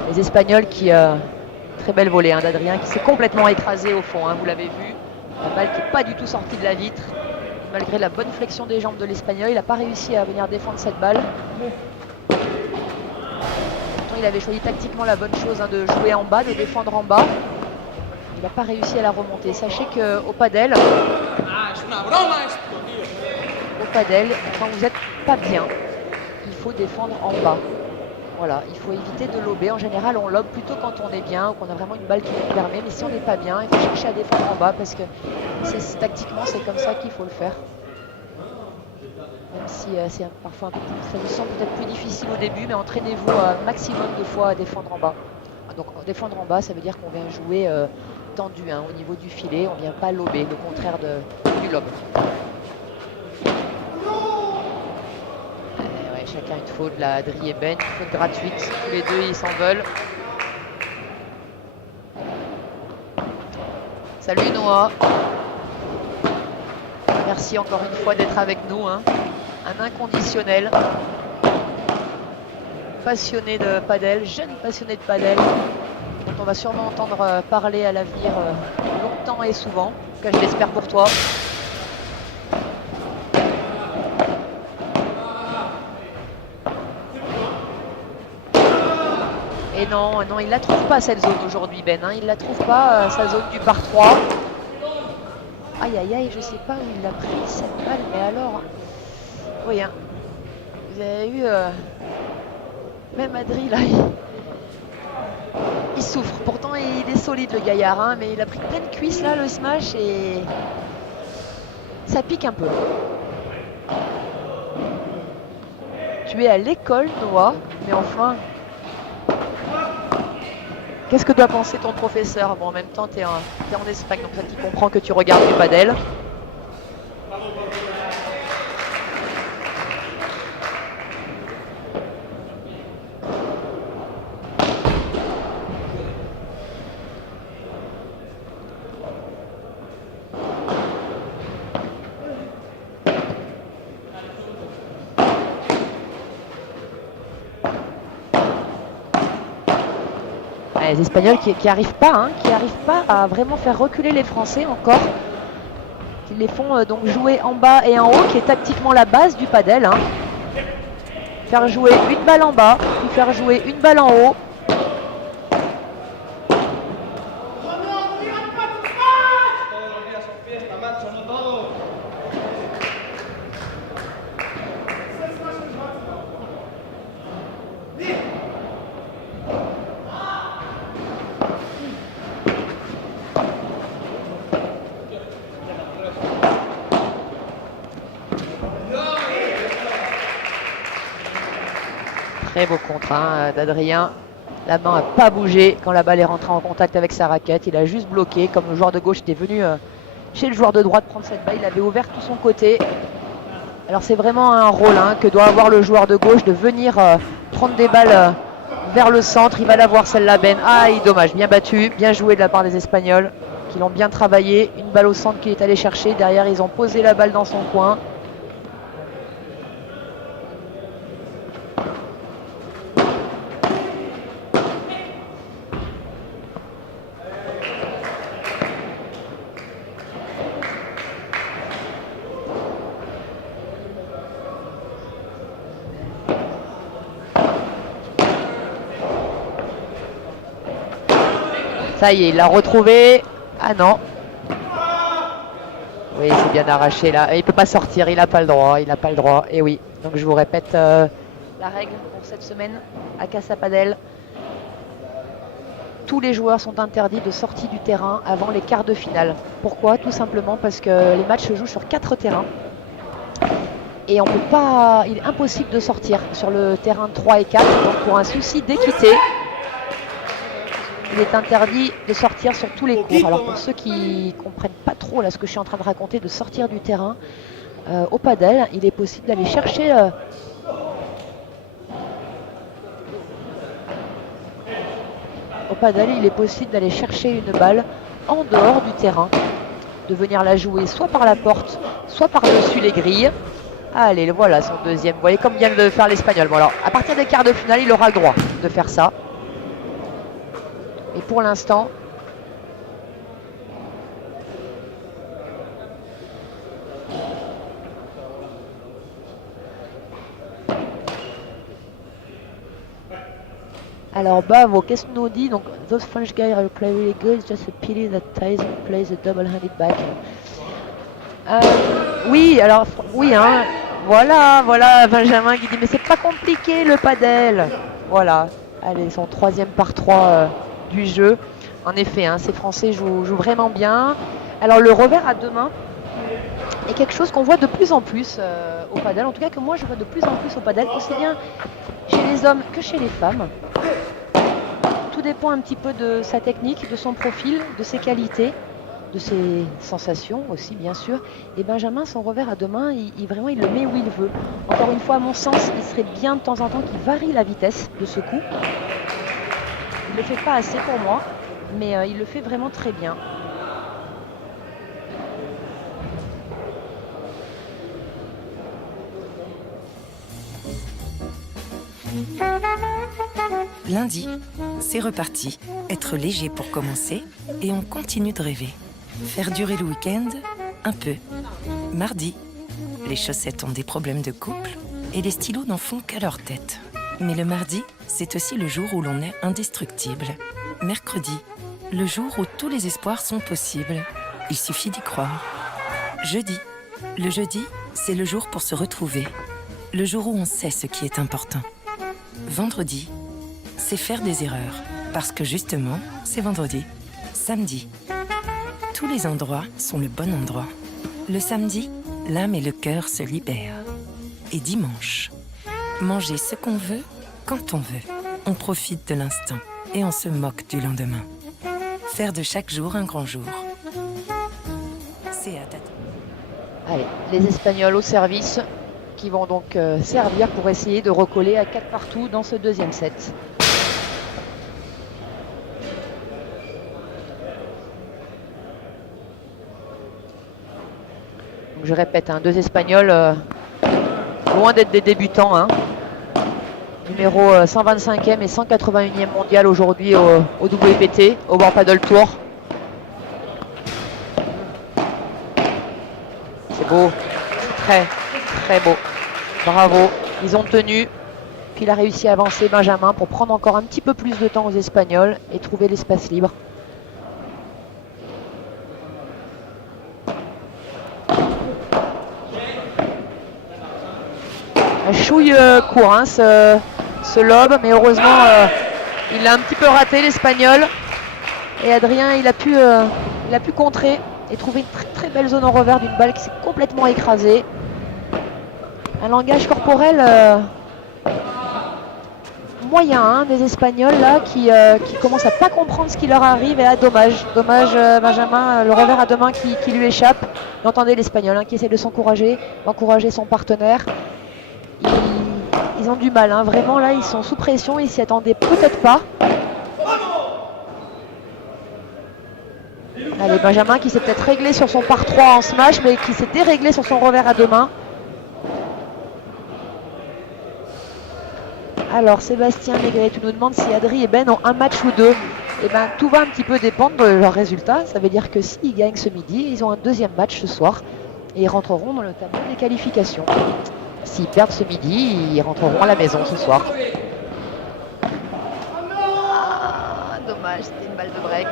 Les Espagnols qui... très belle volée hein, d'Adrien qui s'est complètement écrasé au fond, hein, vous l'avez vu. La balle qui n'est pas du tout sortie de la vitre. Malgré la bonne flexion des jambes de l'Espagnol, il n'a pas réussi à venir défendre cette balle. Pourtant, il avait choisi tactiquement la bonne chose hein, de jouer en bas, de défendre en bas. Il n'a pas réussi à la remonter. Sachez qu'au padel, quand vous n'êtes pas bien, il faut défendre en bas. Voilà, il faut éviter de lober. En général, on lobe plutôt quand on est bien ou qu'on a vraiment une balle qui nous permet. Mais si on n'est pas bien, il faut chercher à défendre en bas parce que tactiquement, c'est comme ça qu'il faut le faire. Même si c'est parfois un peu plus, ça vous semble peut-être plus difficile au début, mais entraînez-vous un maximum de fois à défendre en bas. Donc défendre en bas, ça veut dire qu'on vient jouer tendu hein, au niveau du filet. On ne vient pas lober, le contraire du lob. Chacun une faute, là, Adri et Ben, une faute gratuite, tous les deux ils s'en veulent. Salut Noah. Merci encore une fois d'être avec nous, hein. Un inconditionnel. Passionné de padel, jeune passionné de padel, dont on va sûrement entendre parler à l'avenir longtemps et souvent. En tout cas, je l'espère pour toi. Et non, il ne la trouve pas cette zone aujourd'hui Ben, hein. Il ne la trouve pas, sa zone du par 3. Aïe aïe aïe, je ne sais pas où il a pris cette balle, mais alors... Oui, hein. Vous avez vu, même Adri là, il souffre. Pourtant il est solide le gaillard, hein, mais il a pris plein de cuisses là, le smash, et ça pique un peu. Tu es à l'école Noah, mais enfin... Qu'est-ce que doit penser ton professeur? Bon, en même temps, tu es en Espagne, donc ça tu comprends que tu regardes du padel. Les Espagnols qui arrivent pas à vraiment faire reculer les Français encore. Ils les font donc jouer en bas et en haut, qui est tactiquement la base du padel. Hein. Faire jouer une balle en bas, puis faire jouer une balle en haut. Très beau contre d'Adrien. La main n'a pas bougé quand la balle est rentrée en contact avec sa raquette. Il a juste bloqué. Comme le joueur de gauche était venu chez le joueur de droite prendre cette balle, il avait ouvert tout son côté. Alors c'est vraiment un rôle que doit avoir le joueur de gauche de venir prendre des balles vers le centre. Il va l'avoir celle-là, Ben. Aïe, dommage. Bien battu, bien joué de la part des Espagnols qui l'ont bien travaillé. Une balle au centre qu'il est allé chercher. Derrière, ils ont posé la balle dans son coin. Ça y est, il l'a retrouvé. Ah non. Oui, c'est bien arraché là. Et il peut pas sortir, il n'a pas le droit. Il n'a pas le droit. Et oui. Donc je vous répète la règle pour cette semaine à Casa Padel. Tous les joueurs sont interdits de sortie du terrain avant les quarts de finale. Pourquoi? Tout simplement parce que les matchs se jouent sur 4 terrains. Et on peut pas. Il est impossible de sortir sur le terrain 3 et 4. Donc pour un souci d'équité, il est interdit de sortir sur tous les cours. Alors pour ceux qui ne comprennent pas trop là, ce que je suis en train de raconter, de sortir du terrain, au padel, il est possible d'aller chercher une balle en dehors du terrain, de venir la jouer soit par la porte, soit par-dessus les grilles. Allez, voilà son deuxième. Vous voyez comme vient de faire l'Espagnol. Bon alors, à partir des quarts de finale, il aura le droit de faire ça. Et pour l'instant, alors bravo, qu'est-ce qu'on nous dit? Donc, those French guys are play really good, it's just a pity that Tyson plays a double-handed back. Oui, alors, oui, voilà, Benjamin qui dit, mais c'est pas compliqué le padel. Voilà, allez, son troisième par 3 du jeu. En effet, ces Français jouent vraiment bien. Alors le revers à deux mains est quelque chose qu'on voit de plus en plus au padel. En tout cas que moi je vois de plus en plus au padel, aussi bien chez les hommes que chez les femmes. Tout dépend un petit peu de sa technique, de son profil, de ses qualités, de ses sensations aussi bien sûr. Et Benjamin, son revers à deux mains, vraiment il le met où il veut. Encore une fois, à mon sens, il serait bien de temps en temps qu'il varie la vitesse de ce coup. Il ne le fait pas assez pour moi, mais il le fait vraiment très bien. Lundi, c'est reparti. Être léger pour commencer et on continue de rêver. Faire durer le week-end, un peu. Mardi, les chaussettes ont des problèmes de couple et les stylos n'en font qu'à leur tête. Mais le mardi, c'est aussi le jour où l'on est indestructible. Mercredi, le jour où tous les espoirs sont possibles. Il suffit d'y croire. Jeudi, le jeudi, c'est le jour pour se retrouver. Le jour où on sait ce qui est important. Vendredi, c'est faire des erreurs, parce que justement, c'est vendredi. Samedi, tous les endroits sont le bon endroit. Le samedi, l'âme et le cœur se libèrent. Et dimanche, manger ce qu'on veut, quand on veut. On profite de l'instant et on se moque du lendemain. Faire de chaque jour un grand jour. C'est à tâter. Allez, les Espagnols au service, qui vont donc servir pour essayer de recoller à 4 partout dans ce deuxième set. Donc je répète, deux Espagnols loin d'être des débutants, numéro 125e et 181e mondial aujourd'hui au WPT, au World Paddle Tour. C'est beau, c'est très très beau. Bravo, ils ont tenu. Puis il a réussi à avancer Benjamin pour prendre encore un petit peu plus de temps aux Espagnols et trouver l'espace libre. Un chouille court hein, ce lob, mais heureusement il a un petit peu raté l'Espagnol. Et Adrien il a pu contrer et trouver une très très belle zone en revers d'une balle qui s'est complètement écrasée. Un langage corporel moyen hein, des Espagnols là qui commencent à pas comprendre ce qui leur arrive. Et là dommage Benjamin, le revers à deux mains qui lui échappe. Vous entendez l'Espagnol hein, qui essaie de s'encourager, d'encourager son partenaire. Ils ont du mal, hein. Vraiment là ils sont sous pression, ils s'y attendaient peut-être pas. Allez, Benjamin qui s'est peut-être réglé sur son par 3 en smash, mais qui s'est déréglé sur son revers à deux mains. Alors Sébastien Maigret, tu nous demandes si Adri et Ben ont un match ou deux. Et ben tout va un petit peu dépendre de leurs résultats. Ça veut dire que s'ils gagnent ce midi, ils ont un deuxième match ce soir et ils rentreront dans le tableau des qualifications. S'ils perdent ce midi, ils rentreront à la maison ce soir. Ah, dommage, c'était une balle de break.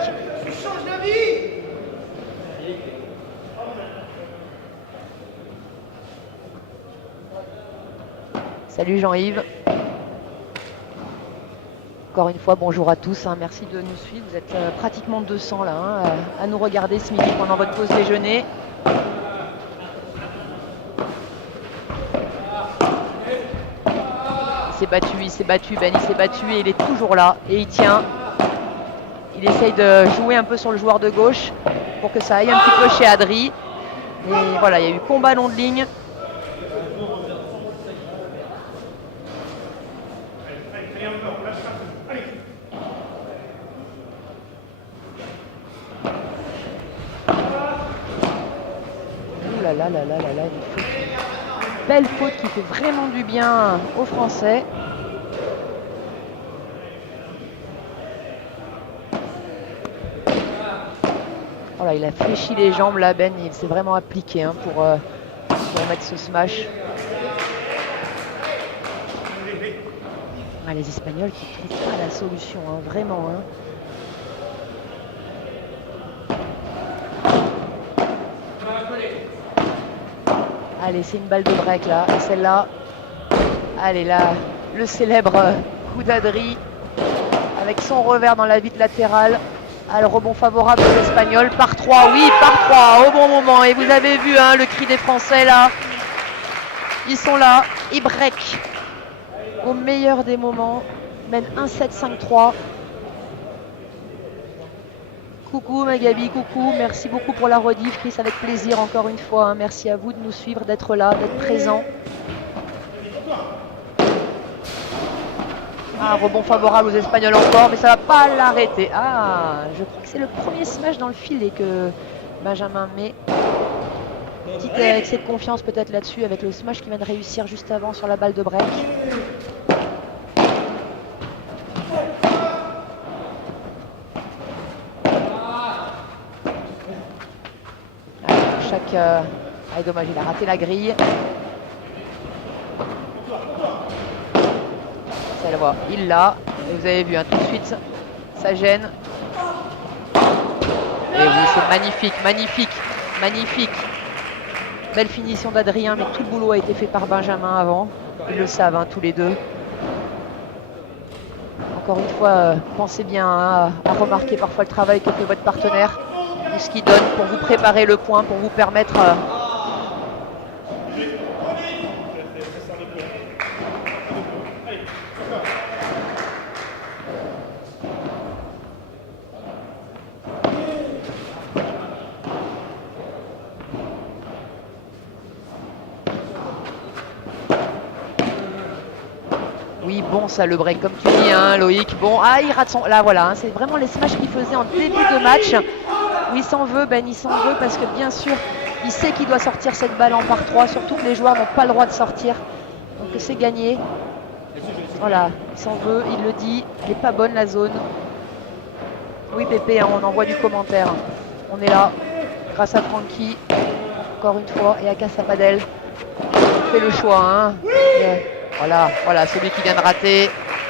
Salut Jean-Yves. Encore une fois, bonjour à tous. Hein. Merci de nous suivre. Vous êtes pratiquement 200 là, hein, à nous regarder ce midi pendant votre pause déjeuner. Il s'est battu, Ben, il s'est battu et il est toujours là. Et il tient. Il essaye de jouer un peu sur le joueur de gauche pour que ça aille un petit peu chez Adri. Et voilà, il y a eu combat long de ligne. Ouh là là là là là là, une faute. Belle faute qui fait vraiment du bien aux Français. Voilà, il a fléchi les jambes là, Ben, il s'est vraiment appliqué hein, pour mettre ce smash. Ah, les Espagnols qui ne trouvent pas la solution, hein, vraiment. Hein. Allez, c'est une balle de break là, et celle-là, allez là, le célèbre coup d'Adri avec son revers dans la vitre latérale. Ah, le rebond favorable aux Espagnols, par 3, oui, par 3, au bon moment. Et vous avez vu hein, le cri des Français là, ils sont là, ils break au meilleur des moments, mène 1-7-5-3. Coucou Magabi, coucou, merci beaucoup pour la rediff, Chris, avec plaisir encore une fois. Hein. Merci à vous de nous suivre, d'être là, d'être présent. Ah, rebond favorable aux Espagnols encore, mais ça va pas l'arrêter. Ah, je crois que c'est le premier smash dans le filet que Benjamin met. Petit excès de confiance peut-être là-dessus avec le smash qui vient de réussir juste avant sur la balle de break. Ah, dommage, il a raté la grille. Ça le voit, il l'a. Et vous avez vu, hein, tout de suite, ça gêne. Et oui, c'est magnifique, magnifique, magnifique. Belle finition d'Adrien, mais tout le boulot a été fait par Benjamin avant. Ils le savent, hein, tous les deux. Encore une fois, pensez bien hein, à remarquer parfois le travail que fait votre partenaire. Ce qu'il donne pour vous préparer le point, pour vous permettre oui, bon ça le break comme tu dis hein, Loïc. Bon, ah il rate son... Là voilà, hein, c'est vraiment les smash qu'il faisait en début de match. Où il s'en veut, Ben, il s'en veut parce que bien sûr, il sait qu'il doit sortir cette balle en par 3, surtout que les joueurs n'ont pas le droit de sortir. Donc c'est gagné. Voilà, il s'en veut, il le dit. Elle n'est pas bonne la zone. Oui Pépé, hein, on envoie du commentaire. On est là, grâce à Francky, encore une fois, et à Casapadel. On fait le choix. Hein. Voilà, celui qui vient de rater.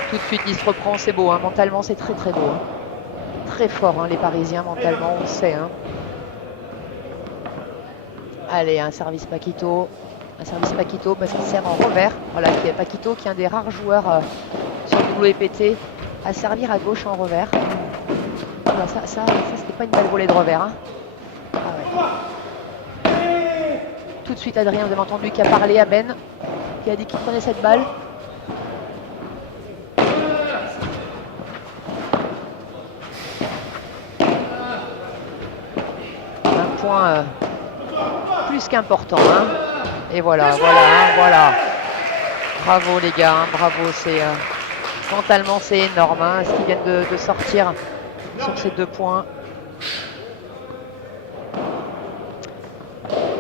Tout de suite, il se reprend, c'est beau. Hein. Mentalement, c'est très très beau. Hein. Très fort, hein, les Parisiens, mentalement, on le sait. Hein. Allez, un service Paquito. Un service Paquito parce qu'il sert en revers. Voilà, Paquito qui est un des rares joueurs sur le WPT à servir à gauche en revers. Voilà, ça c'était pas une balle volée de revers. Hein. Ah ouais. Tout de suite, Adrien, vous avez entendu, qui a parlé à Ben, qui a dit qu'il prenait cette balle. Un point plus qu'important. Hein. Et voilà. Bravo les gars, hein, bravo. Mentalement, c'est énorme hein, ce qu'ils viennent de sortir sur ces 2 points.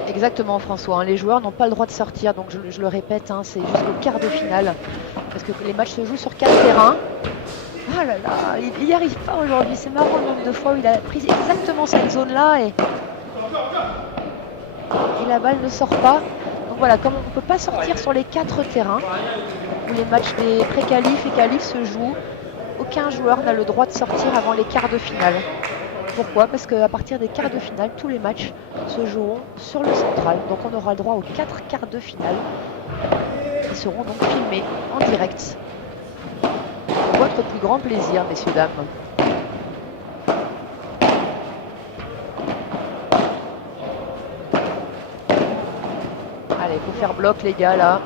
Exactement François, hein, les joueurs n'ont pas le droit de sortir, donc je le répète, hein, c'est jusqu'au quart de finale, parce que les matchs se jouent sur 4 terrains. Ah là là, il n'y arrive pas aujourd'hui, c'est marrant le nombre de fois où il a pris exactement cette zone-là et la balle ne sort pas. Donc voilà, comme on ne peut pas sortir sur les 4 terrains, où les matchs des pré-qualifs et qualifs se jouent, aucun joueur n'a le droit de sortir avant les quarts de finale. Pourquoi? Parce qu'à partir des quarts de finale, tous les matchs se joueront sur le central. Donc on aura le droit aux 4 quarts de finale qui seront donc filmés en direct. Pour votre plus grand plaisir, messieurs, dames. Allez, il faut faire bloc les gars là.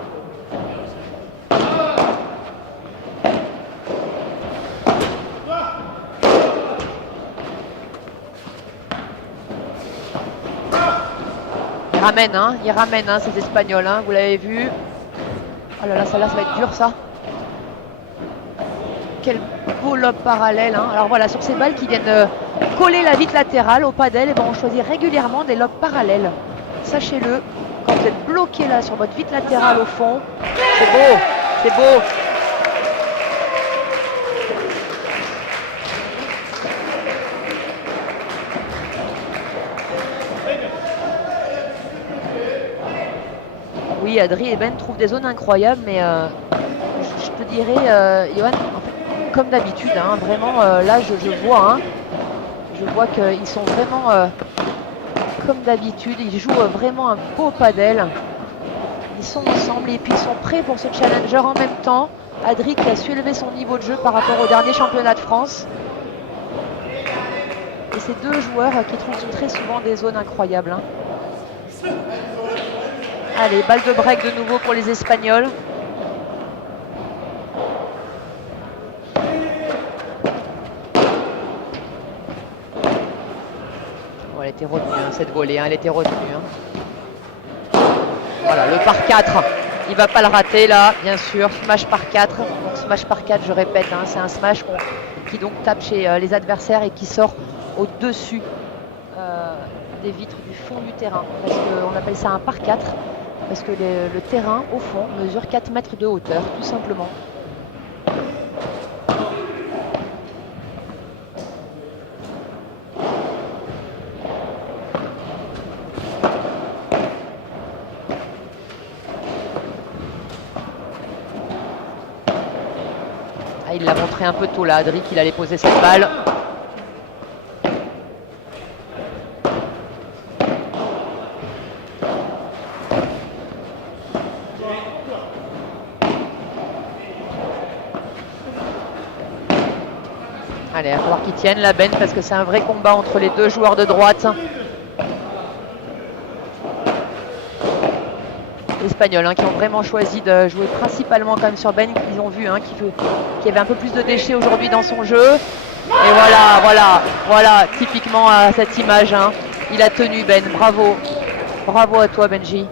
Il ramène hein, ces Espagnols, hein, vous l'avez vu. Oh là là, ça va être dur ça. Quel beau lob parallèle. Hein. Alors voilà, sur ces balles qui viennent coller la vitre latérale au padel, et ben on choisit régulièrement des lobes parallèles. Sachez-le, quand vous êtes bloqué là sur votre vitre latérale au fond, c'est beau, c'est beau. Oui, Adri et Ben trouvent des zones incroyables, mais je te dirais, Johan, en fait, comme d'habitude, hein, vraiment, là, je vois qu'ils sont vraiment, comme d'habitude, ils jouent vraiment un beau padel. Ils sont ensemble et puis ils sont prêts pour ce challenger en même temps. Adri qui a su élever son niveau de jeu par rapport au dernier championnat de France. Et ces 2 joueurs qui trouvent très souvent des zones incroyables. Hein. Allez, balle de break de nouveau pour les Espagnols. Bon, elle était retenue, hein, cette volée, hein, elle était retenue. Hein. Voilà, le par 4. Il ne va pas le rater là, bien sûr. Smash par 4. Donc, smash par 4, je répète, hein, c'est un smash qui donc tape chez les adversaires et qui sort au-dessus des vitres du fond du terrain. Parce qu'on appelle ça un par 4. Parce que le terrain, au fond, mesure 4 mètres de hauteur, tout simplement. Ah, il l'a montré un peu tôt là, Adri, qu'il allait poser cette balle. Allez, il va falloir qu'ils tiennent la Ben parce que c'est un vrai combat entre les 2 joueurs de droite. Les Espagnols hein, qui ont vraiment choisi de jouer principalement quand même sur Ben, qu'ils ont vu, hein, qui avait un peu plus de déchets aujourd'hui dans son jeu. Et voilà, typiquement à cette image. Hein. Il a tenu Ben, bravo. Bravo à toi Benji.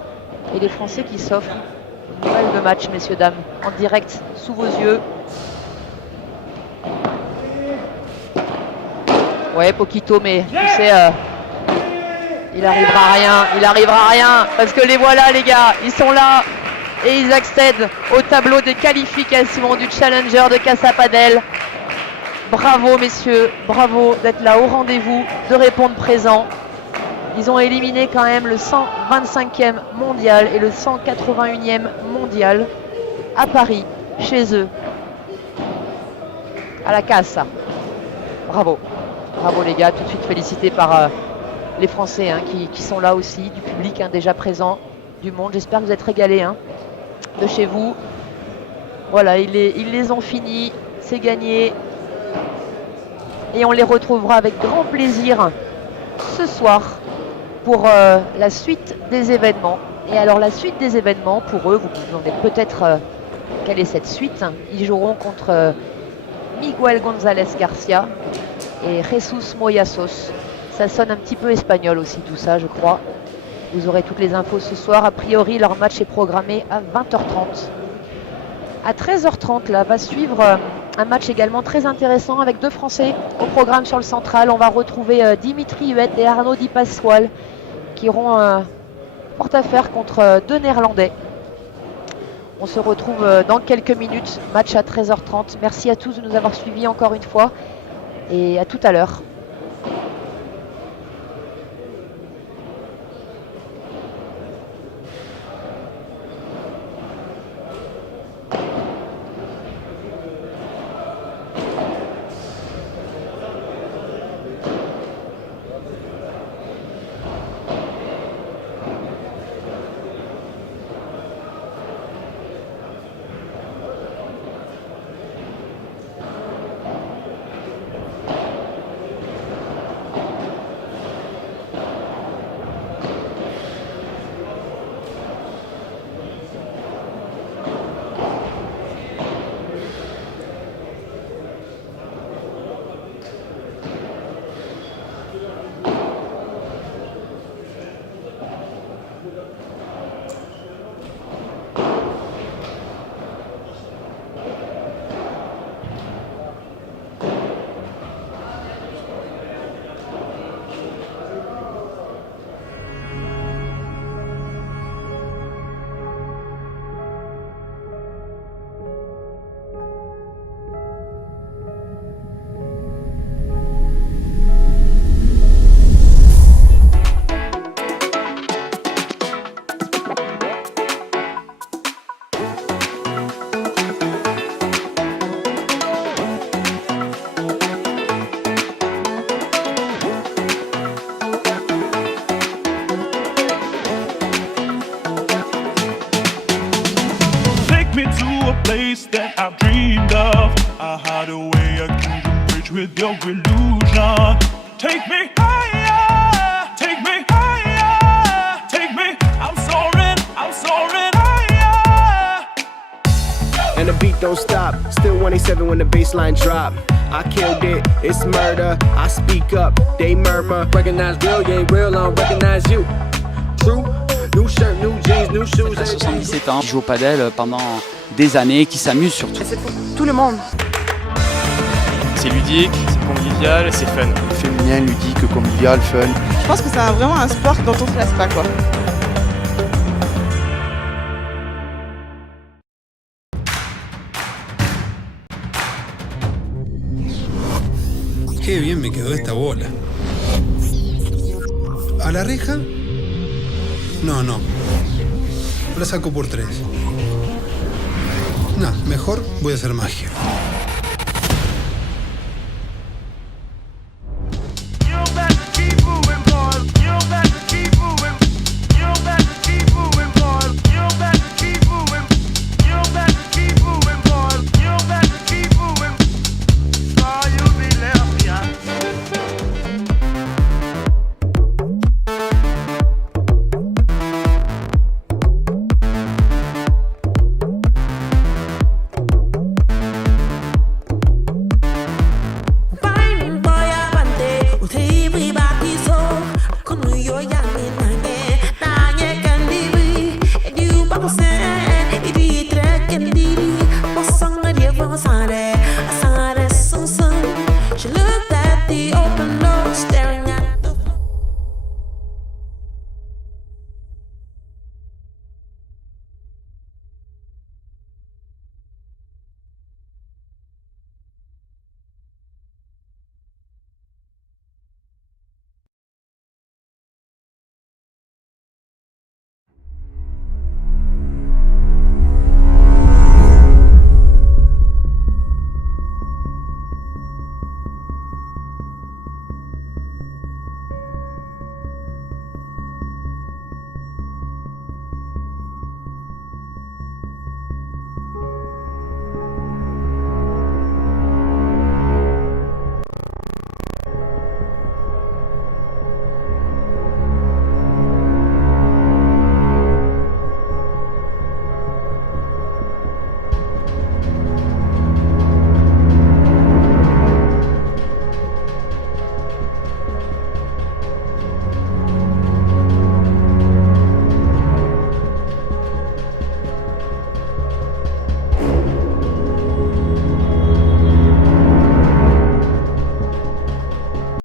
Et les Français qui s'offrent une nouvelle de match, messieurs, dames, en direct, sous vos yeux. Ouais, Poquito, mais tu sais, il arrivera rien, parce que les voilà les gars, ils sont là, Et ils accèdent au tableau des qualifications du Challenger de Casa Padel. Bravo messieurs, bravo d'être là au rendez-vous, de répondre présent. Ils ont éliminé quand même le 125e mondial et le 181e mondial à Paris, chez eux, à la Casa. Bravo, bravo les gars, tout de suite félicité par les Français qui sont là aussi, du public déjà présent, du monde. J'espère que vous êtes régalés de chez vous. Voilà, ils les ont finis, c'est gagné. Et on les retrouvera avec grand plaisir ce soir pour la suite des événements. Et alors la suite des événements, pour eux, vous vous demandez peut-être quelle est cette suite. Ils joueront contre Miguel González Garcia et Jesus Moyasos. Ça sonne un petit peu espagnol aussi tout ça, je crois. Vous aurez toutes les infos ce soir. A priori, leur match est programmé à 20h30. À 13h30, là, va suivre un match également très intéressant avec deux Français au programme sur le central. On va retrouver Dimitri Huet et Arnaud Di Pasquale qui auront porte-à-faire contre deux Néerlandais. On se retrouve dans quelques minutes, match à 13h30. Merci à tous de nous avoir suivis encore une fois et à tout à l'heure. place that I've dreamed of. I hide away a kingdom rich with your illusion. Take me higher, take me higher, take me. I'm soaring higher. And the beat don't stop. Still 187 when the bassline drop. I killed it, it's murder. I speak up, they murmur. Recognize real, you ain't real, I don't recognize you. True. New shirt, new jeans, new shoes. Il a 77 ans, qui joue au padel pendant des années, qui s'amuse surtout. C'est pour tout le monde. C'est ludique, c'est convivial, c'est fun. Féminin, ludique, convivial, fun. Je pense que c'est vraiment un sport dont on se lasse pas, quoi. Qué bien me quedó esta bola. ¿A la reja? No. La saco por 3. No, mejor voy a hacer magia.